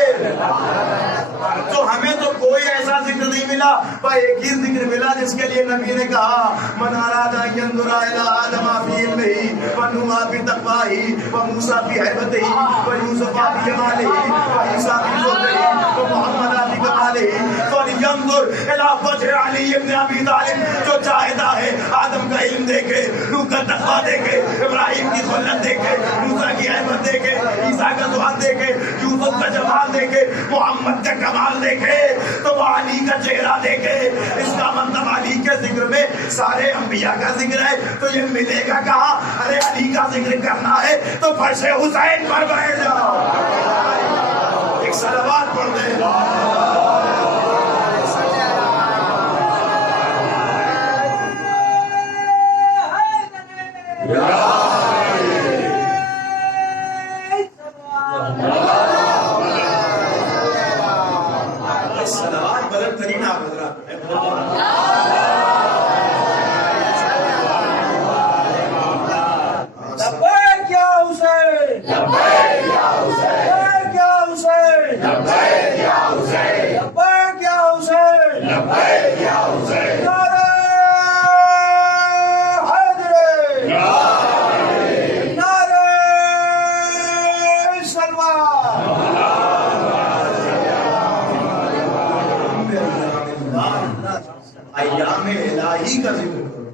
تو ہمیں تو کوئی ایسا ذکر نہیں ملا, بس ایک ہی ذکر ملا جس کے لیے نبی نے کہا من اراد ان ينظر الى آدم في علمه ونوح في تقواه وموسى في هيبته ويوسف في جماله وعيسى في فضله ومحمد في كماله فلينظر الى وجه علي بن ابي طالب. جو چاہتا ہے آدم کا علم دیکھے, نوح کا تقویٰ دیکھے, ابراہیم کی خلت دیکھے, موسیٰ کی ہیبت دیکھے, عیسیٰ کا زہد دیکھے, یوسف کا جمال دیکھے, محمد کا کمال دیکھے, تو وہ علی کا چہرہ دیکھے. اس کا مطلب علی کے ذکر میں سارے انبیاء کا ذکر ہے. تو یہ ملے گا کہاں؟ ارے علی کا ذکر کرنا ہے تو فرش حسین پر بیٹھ جاؤ, ایک صلوات پڑھ دے. صلوات بلند ترین آپ حضرات. لبیک یا حسین, لبیک یا حسین, لبیک یا حسین, لبیک یا حسین, لبیک یا حسین, لبیک یا حسین. نعرہ حیدر, نعرہ سلوان. ایام الہی کا ذکر کرو.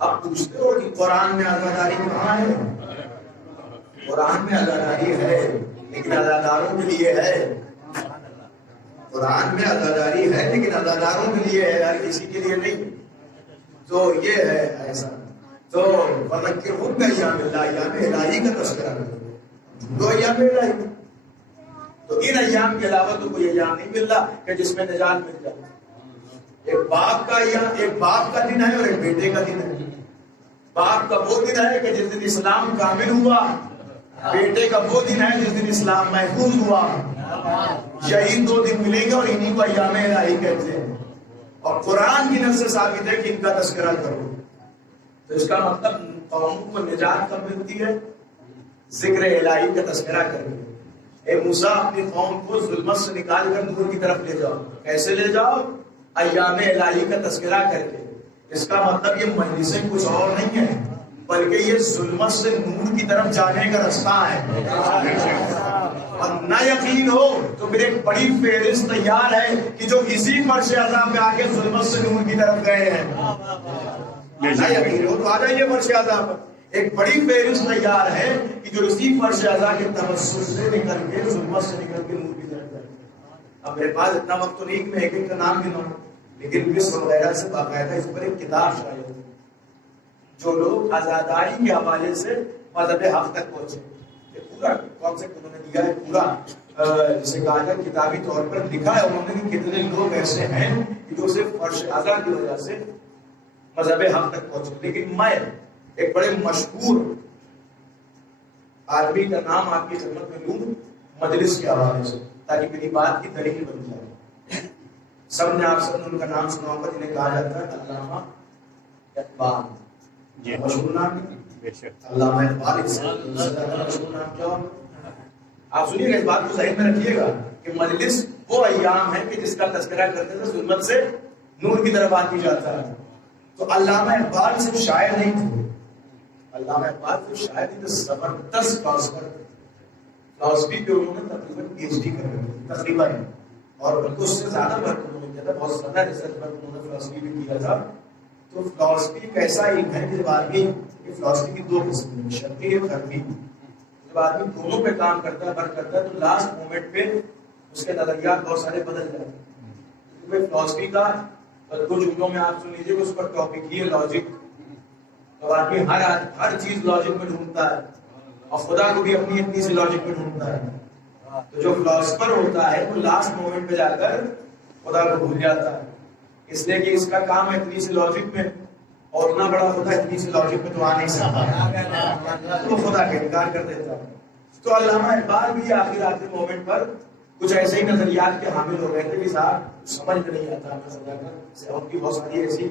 اب پوچھتے ہو کہ قرآن میں عزاداری کہاں ہے؟ قرآن میں عزاداری ہے لیکن عزاداروں کے لیے ہے. قرآن میں عزاداری ہے لیکن عزاداروں کے لیے ہے, ہر کسی کے لیے نہیں. تو یہ ہے ایسا. تو فذکرہم بایام اللہ, ایام الہی کا تذکرہ کرو. دو ایام الہی, تو ان ایام کے علاوہ تو کوئی ایام نہیں مل رہا کہ جس میں نجات مل جائے. ایک باپ کا دن ہے اور ایک بیٹے کا دن ہے. باپ کا وہ دن ہے کہ جس دن اسلام کامل ہوا, بیٹے کا وہ دن ہے جس دن اسلام محفوظ ہوا. یہی دو دن ملیں گے اور انہی کو ایام الہی کہتے ہیں. اور قرآن کی نص سے ثابت ہے کہ ان کا تذکرہ کرو. تو اس کا مطلب قوم کو نجات کب ملتی ہے؟ ذکر الہی کا تذکرہ کر کے. اے موسیٰ اپنی قوم کو ظلمت سے نکال کر نور کی طرف لے جاؤ. کیسے لے جاؤ؟ ایام الہی کا تذکرہ کر کے. اس کا مطلب یہ مجلسیں کچھ اور نہیں ہے بلکہ یہ ظلمت سے نور کی طرف جانے کا رستہ ہے. اور نہ یقین ہو تو پھر ایک بڑی فہرست تیار ہے کہ جو اسی فرش عذاب میں آگے ظلمت سے نور کی طرف گئے ہیں. نہ یقین ہو تو آ جائیے فرش عذاب. ایک بڑی فہرست تیار ہے کہ جو اسی فرش عذاب کے توسط سے نکل کے ظلمت سے نکل کے نور کی طرف گئے. اب میرے پاس اتنا وقت تو نہیں کہ میں ایک ایک کا نام گناؤں, لیکن مصر وغیرہ سے باقاعدہ اس پر ایک کتاب شائع ہوئی جو لوگ آزاداری کے حوالے سے مذہب حق تک پہنچے. یہ پورا کانسیپٹ انہوں نے دیا ہے, پورا جسے کہا جائے کتابی طور پر لکھا ہے انہوں نے کہ کتنے لوگ ایسے ہیں کہ جو صرف فرش اعضاء کی وجہ سے مذہب حق تک پہنچے. لیکن میں ایک بڑے مشہور آدمی کا نام آپ کی خدمت میں لوں مجلس کے حوالے سے تاکہ میری بات کی دلیل بن جائے. سب نے آپ سب نے ان کا نام سنا ہوگا جنہیں کہا جاتا ہے علامہ اقبال. مشہور نام ہے علامہ اقبال. اس سے زیادہ مشہور نام کیا ہوگا؟ آپ سنیے گا, اس بات کو ذہن میں رکھیے گا کہ مجلس وہ ایام ہے کہ جس کا تذکرہ کرتے تھے ظلمت سے نور کی طرف آدمی جاتا ہے. تو علامہ اقبال صرف شاعر نہیں تھے, علامہ اقبال صرف شاعر نہیں تھے, زبردست فلاسفر تھے. فلاسفی پہ انہوں نے تقریباً پی ایچ ڈی کر رہی تھی تقریباً, اور بلکہ اس سے زیادہ ورک انہوں نے کیا تھا, بہت زیادہ ریسرچ ورک انہوں نے فلاسفی میں کیا تھا. تو فلاسفی ایک ایسا علم ہے کہ جب آدمی, فلاسفی کی دو قسم ہیں, شرقی اور غربی. جب آدمی دونوں پہ کام کرتا ہے, ورک کرتا ہے, تو لاسٹ مومنٹ پہ اس کے نظریات بہت سارے بدل جاتے ہیں. کیونکہ فلاسفی کا دو جملوں میں آپ سن لیجیے کہ اس پر ٹاپک ہی ہے لاجک. تو آدمی ہر چیز لاجک میں ڈھونڈتا ہے, اور خدا کو بھی اپنی اپنی سی لاجک میں ڈھونڈتا ہے. تو جو فلاسفر ہوتا ہے وہ لاسٹ مومنٹ پہ جا کر خدا کو بھول جاتا ہے, اس لیے کہ اس کا کام ہے اتنی سی لاجک میں, اور اتنا بڑا خدا اتنی سی لاجک میں تو آ نہیں سکتا, تو خدا کا انکار کر دیتا ہے. تو علامہ اقبال بھی آخری مومنٹ پر کچھ ایسے ہی نظریات کے حامل ہو گئے تھے کہ صاحب سمجھ میں نہیں آتا خدا کا. ان کی بہت ساری ایسی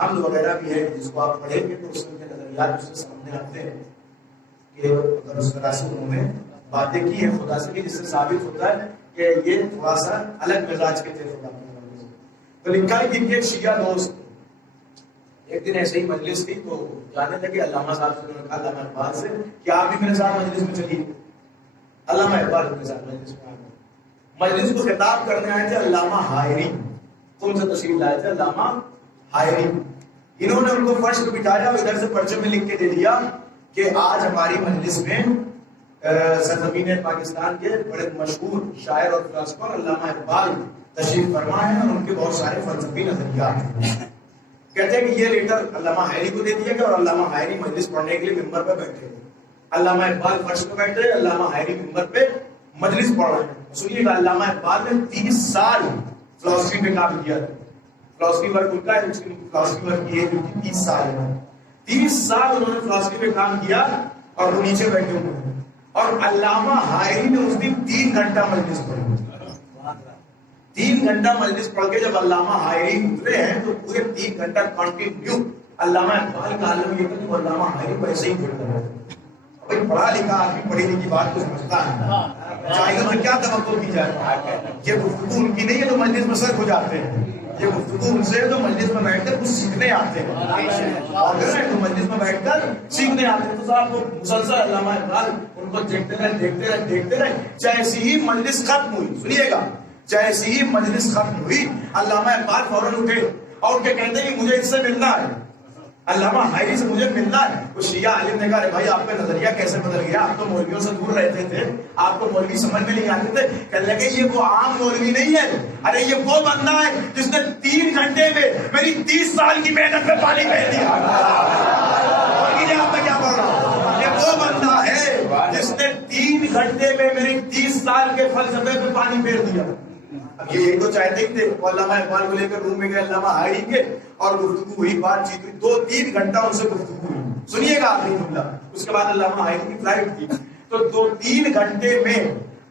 حمد وغیرہ بھی ہے جس کو آپ پڑھیں گے تو اس کے نظریات اس سے سامنے آتے ہیں کہ اگر اس طرح سے انہوں نے باتیں کی ہیں خدا سے, جس سے ثابت ہوتا ہے کہ یہ تھوڑا سا الگ مزاج کے تھے خدا کے. تو لکھا ہے کہ ایک شیعہ دوست ایک دن ایسے ہی مجلس تھی, تو جانے لگے علامہ صاحب سے, انہوں نے کہا علامہ اقبال سے کہ آپ بھی میرے ساتھ مجلس میں چلیے. علامہ اقبال کے ساتھ مجلس میں آ گئے. مجلس کو خطاب کرنے آئے تھے علامہ حائری, کون سا تشریف لائے تھے علامہ حائری. انہوں نے ان کو فرش پہ بٹھایا اور ادھر سے پرچے میں لکھ کے دے دیا کہ آج ہماری مجلس میں سرزمین پاکستان کے بڑے مشہور شاعر اور فلاسفر علامہ اقبال تشریف فرما ہے, اور ان کے بہت سارے فلسفی نظریات ہیں. کہتے ہیں کہ یہ لیٹر علامہ حائری کو دے دیا گیا, اور علامہ حائری مجلس پڑھنے کے لیے ممبر پہ بیٹھے. علامہ اقبال فرش پہ بیٹھے, علامہ حائری ممبر پہ مجلس پڑھ رہے ہیں. سنیے گا, علامہ اقبال نے 30 سال فلاسفی پہ کام کیا تھا. فلاسفی ورک ان کا ہے, اس کی فلاسفی ورک کی ہے جو کہ 30 سال ہے. 30 سال انہوں نے فلاسفی پہ کام کیا, اور وہ نیچے بیٹھے ہوئے ہیں. اور علامہ حائری نے اس دن 3 گھنٹہ مجلس پڑھی. 3 گھنٹہ مجلس پڑھ کے جب علامہ حائری اترے ہیں تو پورے 3 گھنٹہ کنٹینیو علامہ اقبال کا عالم یہ تھا کہ علامہ حائری کو ایسے ہی پڑھتا ہے. بھائی پڑھا لکھا آدمی پڑھی لکھی بات کو سمجھتا ہے, چاہیے تو کیا توقع کی جائے. یہ گفتگو ان کی نہیں ہے تو مجلس میں سرک ہو جاتے ہیں, یہ گفتگو ان سے تو مجلس میں بیٹھ کر کچھ سیکھنے آتے ہیں, اور تو مجلس میں بیٹھ کر سیکھنے آتے ہیں. تو صاحب وہ مسلسل علامہ اقبال ان کو دیکھتے رہے. جیسی ہی مجلس ختم ہوئی, سنیے گا, جیسی ہی مجلس ختم ہوئی علامہ اقبال فوراً اٹھے اور اٹھ کے کہتے ہیں کہ مجھے اس سے ملنا ہے, علامہ حائری سے مجھے ملنا ہے. وہ شیعہ عالم نے کہا بھائی آپ کا نظریہ کیسے بدل گیا, آپ تو مولویوں سے دور رہتے تھے, آپ کو مولوی سمجھ میں نہیں آتے تھے. کہنے لگے یہ وہ عام مولوی نہیں ہے, ارے یہ وہ بندہ ہے جس نے 3 گھنٹے میں میری 30 سال کی محنت میں پانی پھیر دیا. آپ میں کیا پڑھ رہا ہوں, یہ وہ بندہ ہے جس نے 3 گھنٹے میں میری 30 سال کے فلسفے میں پانی پھیر دیا. اب یہ تو چاہتے ہی تھے, وہ علامہ اقبال کو لے کر روم میں گئے علامہ حائری کے, اور گفتگو ہوئی, بات چیت ہوئی, 2-3 گھنٹہ ان سے گفتگو ہوئی. سنیے گا آخری جملہ, اس کے بعد علامہ حائری کی فلائٹ تھی. تو 2-3 گھنٹے میں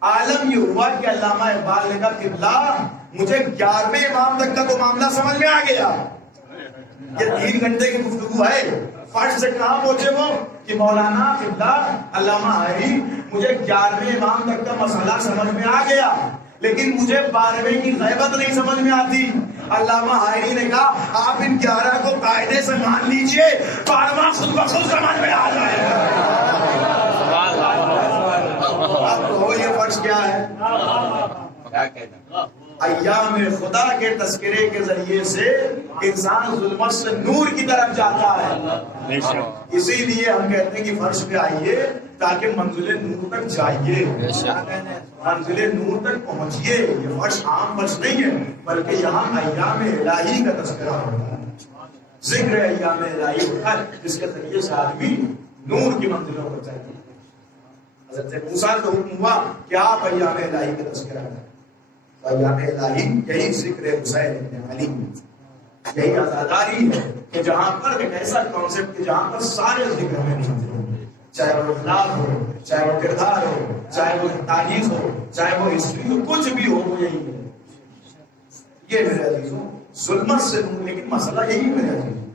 عالم یہ ہوا کہ علامہ اقبال نے کہا قبلہ مجھے 11ویں امام تک کا تو معاملہ سمجھ میں آ گیا. یہ 3 گھنٹے کی گفتگو ہے. فرسٹ سے کہاں پہنچے وہ کہ مولانا قبلہ علامہ حائری مجھے 11ویں امام تک کا مسئلہ سمجھ میں آ گیا, لیکن مجھے 12ویں کی غیبت نہیں سمجھ میں آتی. علامہ حائری نے کہا آپ ان 11 کو قاعدے سے مان لیجئے, 12واں خود بخود سمجھ میں آ جائے گا. اب تو یہ فرض کیا ہے, کیا کہنا, ایام خدا کے تذکرے کے ذریعے سے انسان ظلمت سے نور کی طرف جاتا ہے. اسی لیے ہم کہتے ہیں کہ فرش پہ آئیے تاکہ منزل نور تک جائیے, منزل نور تک پہنچیے. یہ فرش عام فرش نہیں ہے, بلکہ یہاں ایام الہی کا تذکرہ ہوتا ہے, ذکر ایام الہی ہوتا ہے, جس کے ذریعے سے آدمی نور کی منزلوں پر جاتے ہیں. حضرت موسیٰ کو حکم ہوا کہ آپ ایام الہی کا تذکرہ کریں. ایام الہی یہی ذکر حسین ابن علی, یہی عزاداری ہے کہ جہاں پر ایک ایسا کانسیپٹ کہ جہاں پر سارے ذکر ہمیں ملتے ہوں, چاہے وہ اخلاق ہو, چاہے وہ کردار ہو, چاہے وہ تاریخ ہو, چاہے وہ ہسٹری ہو, کچھ بھی ہو وہ یہی ہے. یہ میرے عزیزوں ظلمت سے نور, لیکن مسئلہ یہی میرے عزیزوں,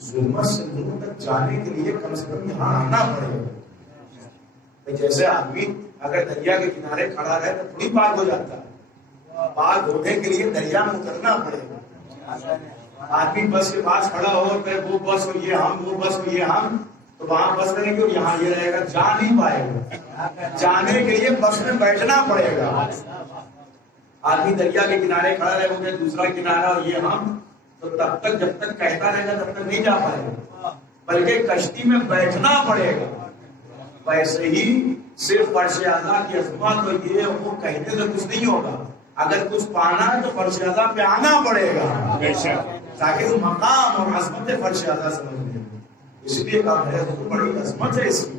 ظلمت سے نور تک جانے کے لیے کم سے کم یہاں آنا پڑے گا. جیسے آدمی اگر دریا کے کنارے کھڑا رہے تو تھوڑی پاک ہو جاتا ہے. پاک ہونے کے لیے دریا میں اترنا پڑے گا. آدمی بس کے پاس کھڑا ہو کہ وہ بس ہو یہ ہم، وہ بس ہو یہ ہم، تو وہاں بس کریں گے اور یہاں یہ رہے گا، جا نہیں پائے گا. جانے کے لیے بس میں بیٹھنا پڑے گا. آدمی دریا کے کنارے کھڑا رہے وہ کہ دوسرا کنارہ اور یہ ہم، تو تب تک جب تک کہتا رہے گا تب تک نہیں جا پائے گا، بلکہ کشتی میں بیٹھنا پڑے گا. ویسے ہی صرف فرش اعلیٰ کی عظمت اور یہ وہ کہنے سے کچھ نہیں ہوگا. اگر کچھ پانا ہے تو فرش اعلیٰ پہ آنا پڑے گا تاکہ وہ مقام اور عظمت فرش اعلیٰ سمجھ لیں. اس لیے کہا ہے تو بڑی عظمت ہے اس کی.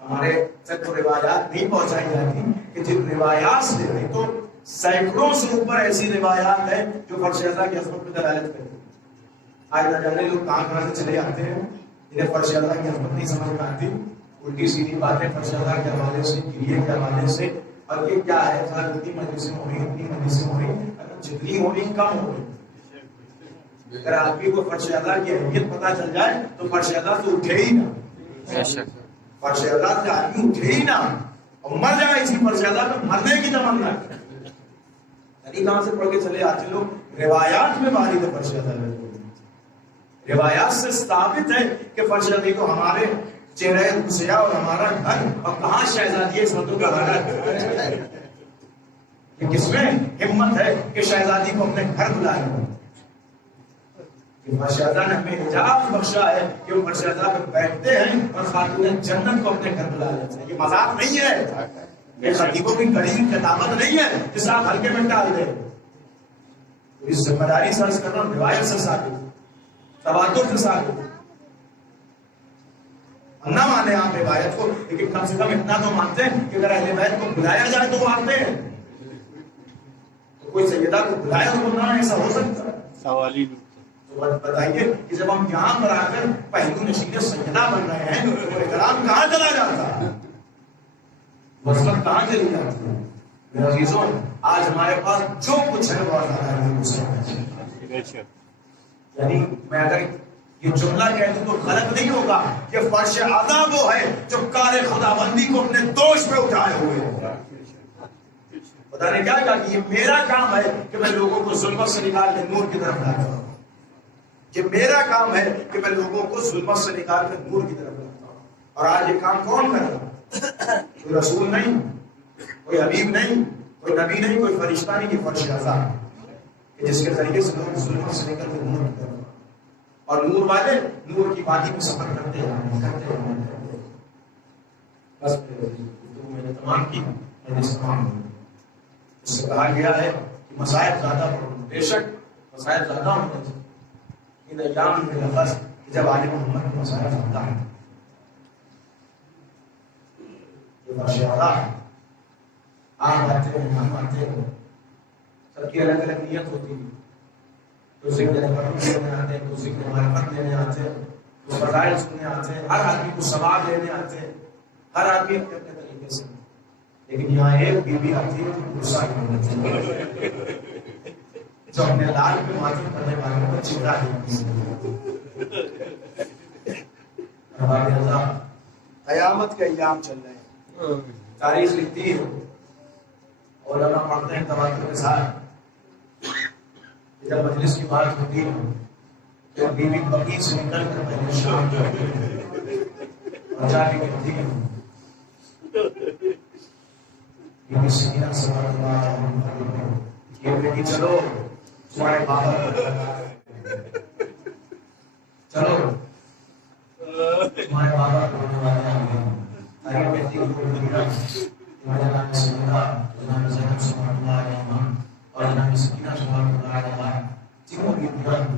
ہمارے تک تو روایات نہیں پہنچائی جاتی کہ جن روایات سے نہیں تو سینکڑوں سے اوپر ایسی روایات ہیں جو فرش اعلیٰ کی عظمت پہ دلالت کرتی ہیں. آج نہ جانے لوگ کہاں سے چلے آتے ہیں، انہیں فرش اعلیٰ کی عظمت نہیں سمجھ میں آتی، الٹی سیدھی باتیں فرش اعلیٰ کے حوالے سے، کریے کے حوالے سے. اور یہ کیا ہے صاحب، اتنی مجلسیں ہو رہی، اتنی مجلسیں ہو رہی، جتنی ہو رہی کم ہو رہی. اگر آدمی کو فرش اعلیٰ کی اہمیت پتہ چل جائے تو فرش اعلیٰ سے اٹھے ہی نہ، فرش اعلیٰ سے آدمی اٹھے ہی نہ اور مر جائے اسی فرش اعلیٰ پہ مرنے کی تمنا. یعنی کہاں سے پڑھ کے چلے آتے لوگ، روایات میں وارد ہے فرش اعلیٰ. روایات سے ثابت ہے کہ فرش اعلیٰ کو ہمارے چہرے سیاہ اور ہمارا گھر، اور کہاں شہزادی اسمتوں کا گھر ہے. کس میں ہمت ہے کہ شہزادی کو اپنے گھر بلائے. فرشادہ نے ہمیں اجازت بخشا ہے کہ وہ فرشادہ پہ بیٹھتے ہیں اور خاتون جنت کو اپنے گھر بلا لیتے ہیں. یہ مذاق نہیں ہے، یہ خطیبوں کی کڑی خطابت نہیں ہے جسے آپ ہلکے میں ڈال دیں. اس ذمہ داری سے عرض کر رہا ہوں، روایت سے ثابت، تواتر سے ثابت. ہم نہ مانے آپ روایت کو، لیکن کم سے کم اتنا تو مانتے ہیں کہ اگر اہل بیت کو بلایا جائے تو وہ آتے ہیں. تو کوئی سیدہ کو بلایا تو بولنا ایسا ہو سکتا ہے؟ سوالی. تو بتائیے کہ جب ہم یہاں پر آ کر پہلو نشین سیدہ بن رہے ہیں تو احترام کہاں چلا جاتا، وصلت کہاں چلی جاتی ہے؟ میرے عزیزوں، آج ہمارے پاس جو کچھ ہے وہ اللہ. یعنی میں اگر یہ جملہ کہہ دوں تو غلط نہیں ہوگا کہ فرش اعلیٰ وہ ہے جو کار خداوندی کو اپنے دوش پہ اٹھائے ہوئے. خدا نے کیا کہا کہ یہ میرا کام ہے کہ میں لوگوں کو ظلمت سے نکال کے نور کی طرف لاتا ہوں. یہ میرا کام ہے کہ میں لوگوں کو ظلمت سے نکال کے نور کی طرف لاتا ہوں. اور آج یہ کام کون کر رہا؟ کوئی رسول نہیں، کوئی حبیب نہیں، کوئی نبی نہیں، کوئی فرشتہ نہیں، یہ فرش اعلیٰ کہ جس کے ذریعے سے لوگ ظلمت سے نکل کے نور کی طرف، اور نور والے نور کی وادی میں سفر کرتے ہیں. بس میں نے تمام کی، میں نے تمام کی. اس سے کہا گیا ہے کہ مصائب زیادہ پڑھو، بے شک مصائب زیادہ ہوتے ہیں ان ایام میں لفظ جب عالم محمد کو مصائب زیادہ ہے. یہ فرش اعلیٰ آپ آتے ہیں، ہم آتے ہیں، سب کی الگ الگ نیت ہوتی ہے. تو ذکر برکت لینے آتے ہیں، تو ذکر معرفت لینے آتے ہیں، تو فضائل سننے آتے ہیں، ہر آدمی کو ثواب لینے آتے ہیں، ہر آدمی اپنے اپنے طریقے سے. لیکن یہاں ایک بی بی آتی ہے جو غصہ کرتی ہے، جو اپنے لال پہ معطوف کرنے والوں کو چڑا دیتی ہے. قیامت کے ایام چل رہے ہیں، تاریخ لکھتی ہے، علماء پڑھتے ہیں تواتر کے ساتھ. جب مجلس کی بات ہوتی ہے تو بی بی بقی سے نکل کر پہلے شام جاتی ہے اور جا کے کہتی ہے بی بی سکینہ صلی اللہ علیہ وسلم، یہ بیٹی چلو تمہارے بابا چلو تمہارے بابا کو ہونے والے ہیں. آگے کہتی ہے تمہارے نام سکینہ، نام زینب صلی اللہ علیہ وسلم اور جناب سکینہ صلی اللہ علیہ وسلم تینوں کی بیان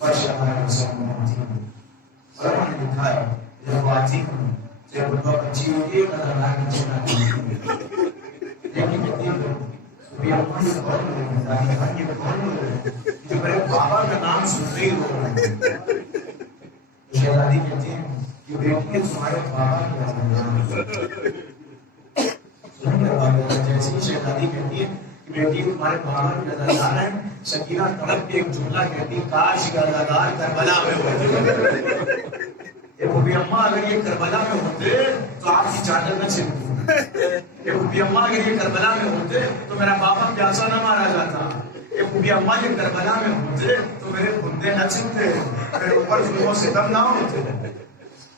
فرش اعلیٰ رسول اللہ تھی. اور ہم نے لکھا ہے جب وہ آتی ہوں جب وہ بچی ہوتی ہے تو اللہ کی چنا لیکن کہتی ہے بھی اپنی سے بہت لوگ ہیں، یہ بہت لوگ ہیں جو میرے بابا کا نام سن رہی ہو. شہزادی کہتی ہے کہ بیٹی تمہارے بابا کی جیسی شہزادی کہتی ہے بیٹی تمہارے بابا کی ازادار ہے. سکینہ تڑپ کے ایک جملہ کہتی کاش کا ازادار کربلا میں ہوتے. اے بھوبی اماں اگر یہ کربلا میں ہوتے تو آپ کی چادر نہ چھلتی. یہ پھوپھی اماں اگر یہ کربلا میں ہوتے تو میرا باپا پیاسا نہ مارا جاتا. یہ پھوپھی اماں یہ کربلا میں ہوتے تو میرے بندے نہ چھنتے, میرے اوپر ظلم و ستم نہ ہوتے.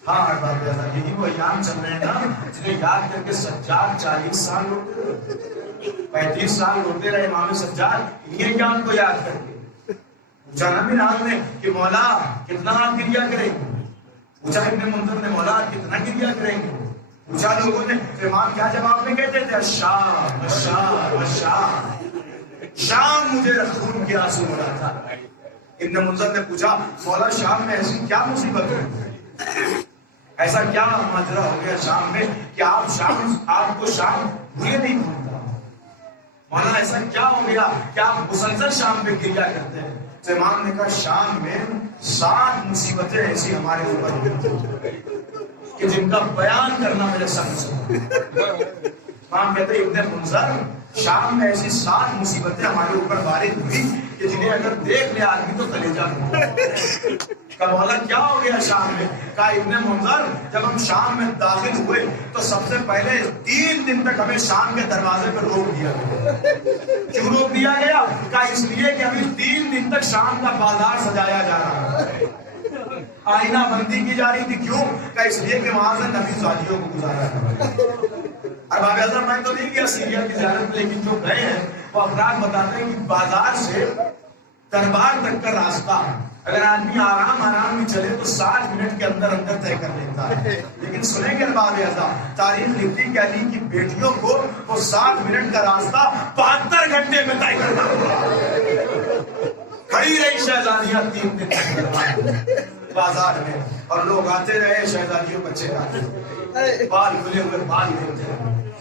ہاں احباب اللہ, یہی وہ ایام چل رہے ہیں نا جنہیں یاد کر کے سجاد 40 سال روتے, 35 سال روتے رہے امام سجاد یہ ایام کو یاد کر کے. پوچھا نبی راز نے کہ مولا کتنا آپ گریا کریں گے, پوچھا ابن منذر نے مولا کتنا گریا کریں گے, پوچھا لوگوں نے تو امام کیا جواب میں کہتے تھے الشام الشام الشام, شام مجھے خون کے آنسو ہو رہا تھا. ابن منذر نے پوچھا مولا شام میں ایسی کیا مصیبت ہے, ایسا کیا ماجرا ہو گیا شام میں کہ آپ کو شام بھولے نہیں بھولتا, مولا ایسا کیا ہو گیا کہ آپ مسلسل شام میں گریا کرتے ہیں. تو امام نے کہا شام میں 7 مصیبتیں ایسی ہمارے اوپر ہوئی کہ جن کا بیان کرنا میرے سمجھ سے. امام کہتے ہیں ابن منذر شام میں ایسی 7 مصیبتیں ہمارے اوپر وارد ہوئی کہ جنہیں اگر دیکھ لے آدمی تو کلیجہ کہا مولا کیا ہو گیا شام میں. کہا ابن منذر جب ہم شام میں داخل ہوئے تو سب سے پہلے 3 دن تک ہمیں شام کے دروازے پر روک دیا گیا. کیوں روک دیا گیا؟ کہا اس لیے کہ ابھی 3 دن تک شام کا بازار سجایا جا رہا ہے, آئینہ بندی کی جا رہی تھی. کیوں؟ کہا اس لیے کہ وہاں سے نبی زادیوں کو گزارا تھا. ارباب اعظم میں تو نہیں گیا سیریا کی زیارت, لیکن جو گئے ہیں وہ افراد بتاتے ہیں کہ بازار سے دربار تک کا راستہ اگر آدمی آرام میں چلے تو 60 منٹ کے اندر طے کر لیتا ہے. لیکن سنیں گے ارباب اعظم, تاریخ لکھتی کہ علی کی بیٹیوں کو وہ 60 منٹ کا راستہ 72 گھنٹے میں طے کرنا ہوا. کھڑی رہی شہزادیاں 3 دن تک بازار میں, اور لوگ آتے رہے شہزادیوں بچے آتے, بال کھلے ہوئے بال لیتے.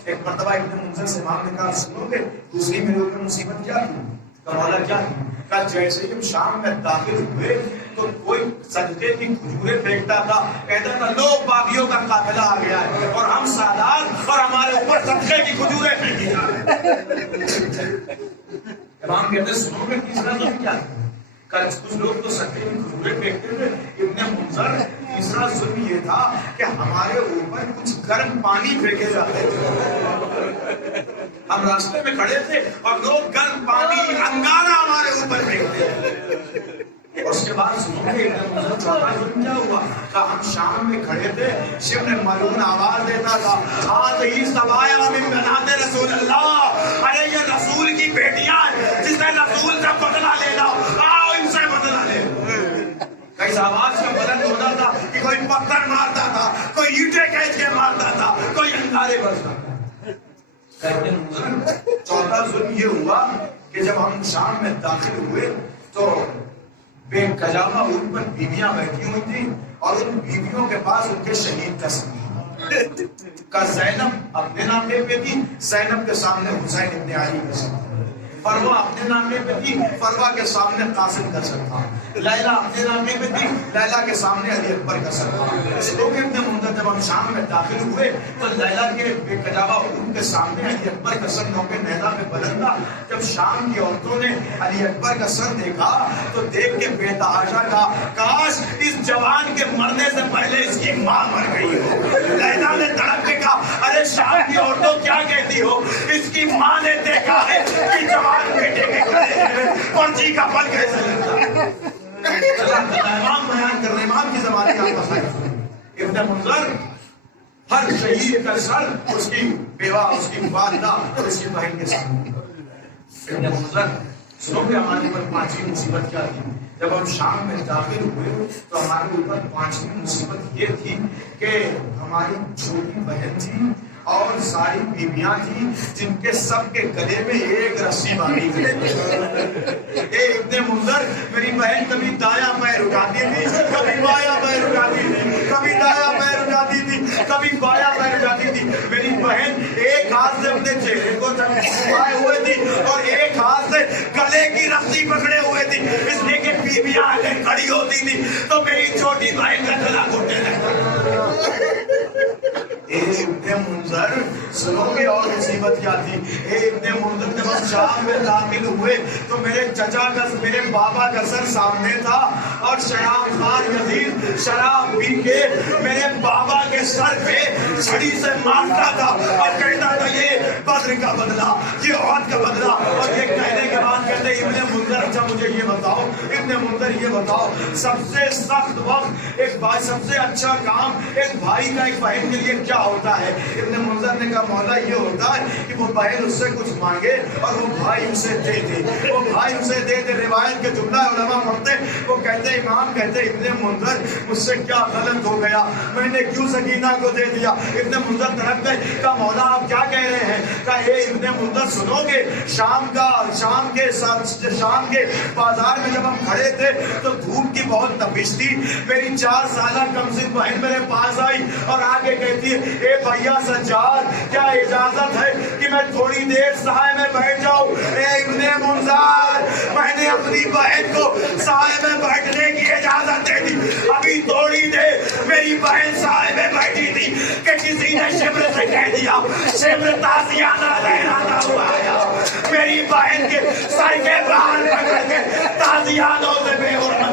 ایک مرتبہ ابن منذر سے امام نے کہا سنو گے دوسری میرے اوپر مصیبت کیا تھی؟ مولا کیا تھی؟ کہا جیسے ہی ہم شام میں داخل ہوئے تو کوئی صدقے کی کھجوریں پھینکتا تھا, کہتا تھا لو باغیوں کا قافلہ آ گیا ہے, اور ہم سادات اور ہمارے اوپر صدقے کی کھجوریں پھینکی جا رہے ہیں. امام کہتے سنو گے تیسرا ظلم کیا تھا؟ کچھ لوگ تو صدقے کی کھجوریں پھینکتے تھے. ابن منذر تیسرا ظلم یہ تھا کہ ہمارے اوپر کچھ گرم پانی پھینکے جاتے تھے. ہم راستے میں کھڑے تھے اور لوگ گرم پانی انگارہ ہمارے اوپر پھینکتے تھے. اور اس کے بعد سنو گے ابن منذر چوتھا ظلم کیا ہوا؟ کہ ہم شام میں کھڑے تھے, شبل ملعون آواز دیتا تھا ہذہ سبایا من بنات رسول اللہ, ارے یہ رسول کی بیٹیاں ہیں جس نے رسول سے بدلہ لینا, آؤ ان سے بدلہ لے. کئی آواز سے بلند ہوتا تھا کہ کوئی پتھر مارتا تھا, کوئی اینٹیں کھینچ کے مارتا تھا, کوئی انگارے برستا تھا. چوتھا ظلم یہ ہوا کہ جب ہم شام میں داخل ہوئے تو بے کجاوا ان پر بیویاں بیٹھی ہوئی تھیں, اور ان بیویوں کے پاس ان کے شہید کا سمجھ کا زینب اپنے نامے پہ تھی, زینب کے سامنے حسین ابن علی کا سمجھ, فروہ اپنے نامے پہ تھی, فروہ کے سامنے قاسم کا سرما, لیلا اپنے نامے پہ تھی, لیلا کے سامنے علی اکبر کا سرما. اس لوگ ابن منذر جب ہم شام میں داخل ہوئے تو لیلا کے بے کجاوا ان کے سامنے علی اکبر کا سر نوکے نیزہ میں بلند تھا. جب شام کی عورتوں نے علی اکبر کا سر دیکھا تو دیکھ کے بے تحاشا کہا کاش اس جوان کے مرنے سے پہلے اس کی ماں مر گئی ہو. لیلا نے تڑپ کے کہا ارے شام کی عورتوں کیا کہتی ہو, اس کی ماں نے دیکھا ہے کہ جوان بیٹے کے گلے پرچی کا پل کیسے لگتا ہے. امام بیان کر رہے, امام کی زبان کی آپ مسائل سنیں. ابن منذر ہر شہید کا سر اس کی بیوہ, اس کی والدہ اور اس کی بہن کے سامنے. ابن منذر سنو گے ہمارے اوپر 5ویں مصیبت کیا تھی؟ جب ہم شام میں داخل ہوئے تو ہمارے اوپر 5ویں مصیبت یہ تھی کہ ہماری چھوٹی بہن تھی اور ساری بیویاں تھیں جن کے سب کے گلے میں ایک رسی باندھی تھی. اے ابن منذر میری بہن کبھی دایاں پیر اٹھاتی تھی, کبھی بایاں پیر اٹھاتی تھی, کبھی دایاں پیر اٹھاتی تھی, کبھی بایاں پیر اٹھاتی تھی. میری بہن ایک ہاتھ سے اپنے چہرے کو چھپائے ہوئے تھی اور ایک ہاتھ سے گلے کی رسی پکڑے ہوئے تھی, اس لیے کہ بیویاں اگر کھڑی ہوتی تھی تو میری چھوٹی بہن کا گلا گھٹنے لگتا. ابن منذر سنو گے اور مصیبت کیا تھی. اے ابن منذر جب ہم شام میں داخل ہوئے تو میرے چچا کا میرے بابا کا سر سامنے تھا اور شراب خان یزید شراب پی کے میرے بابا کے سر پہ چھڑی سے مارتا تھا اور کہتا تھا یہ بدر کا بدلہ, یہ احد کا بدلہ. اور یہ کہنے کے بعد کہتے ابن منذر اچھا مجھے یہ بتاؤ, ابن منذر یہ بتاؤ سب سے سخت وقت ایک بھائی, سب سے اچھا کام ایک بھائی کا ایک بہن کے لیے کیا ہوتا ہے؟ ابن منذر نے کہا مولا یہ ہوتا ہے کہ وہ بہن اس سے کچھ مانگے اور وہ بھائی اسے دے دے, وہ بھائی اسے دے دے. روایت کے جملہ علماء پڑھتے وہ کہتے امام کہتے ابن منذر مجھ سے کیا غلط ہو گیا, میں نے کیوں سکینہ کو دے دیا؟ ابن منذر طرف گئے, کہا مولا آپ کیا کہہ رہے ہیں؟ کہا اے ابن منذر سنو گے شام کے بازار میں جب ہم کھڑے تھے تو دھوپ کی بہت تپش تھی. میری 4 سالہ کمسن بہن میرے پاس آئی اور آگے کہتی ہے اے بھیا سجاد کیا اجازت ہے کہ میں تھوڑی دیر سائے میں بیٹھ جاؤں؟ اے ابن منذر میں نے اپنی بہن کو سائے میں بیٹھنے کی اجازت دے دی. ابھی تھوڑی دیر میری بہن سائے میں بیٹھی تھی کہ کسی نے شبر سے کہہ دیا شبر تازیانہ لہراتا ہوا آیا. میری بہن کے سر کے باہر پکڑ کے تازیانوں سے بے حرمت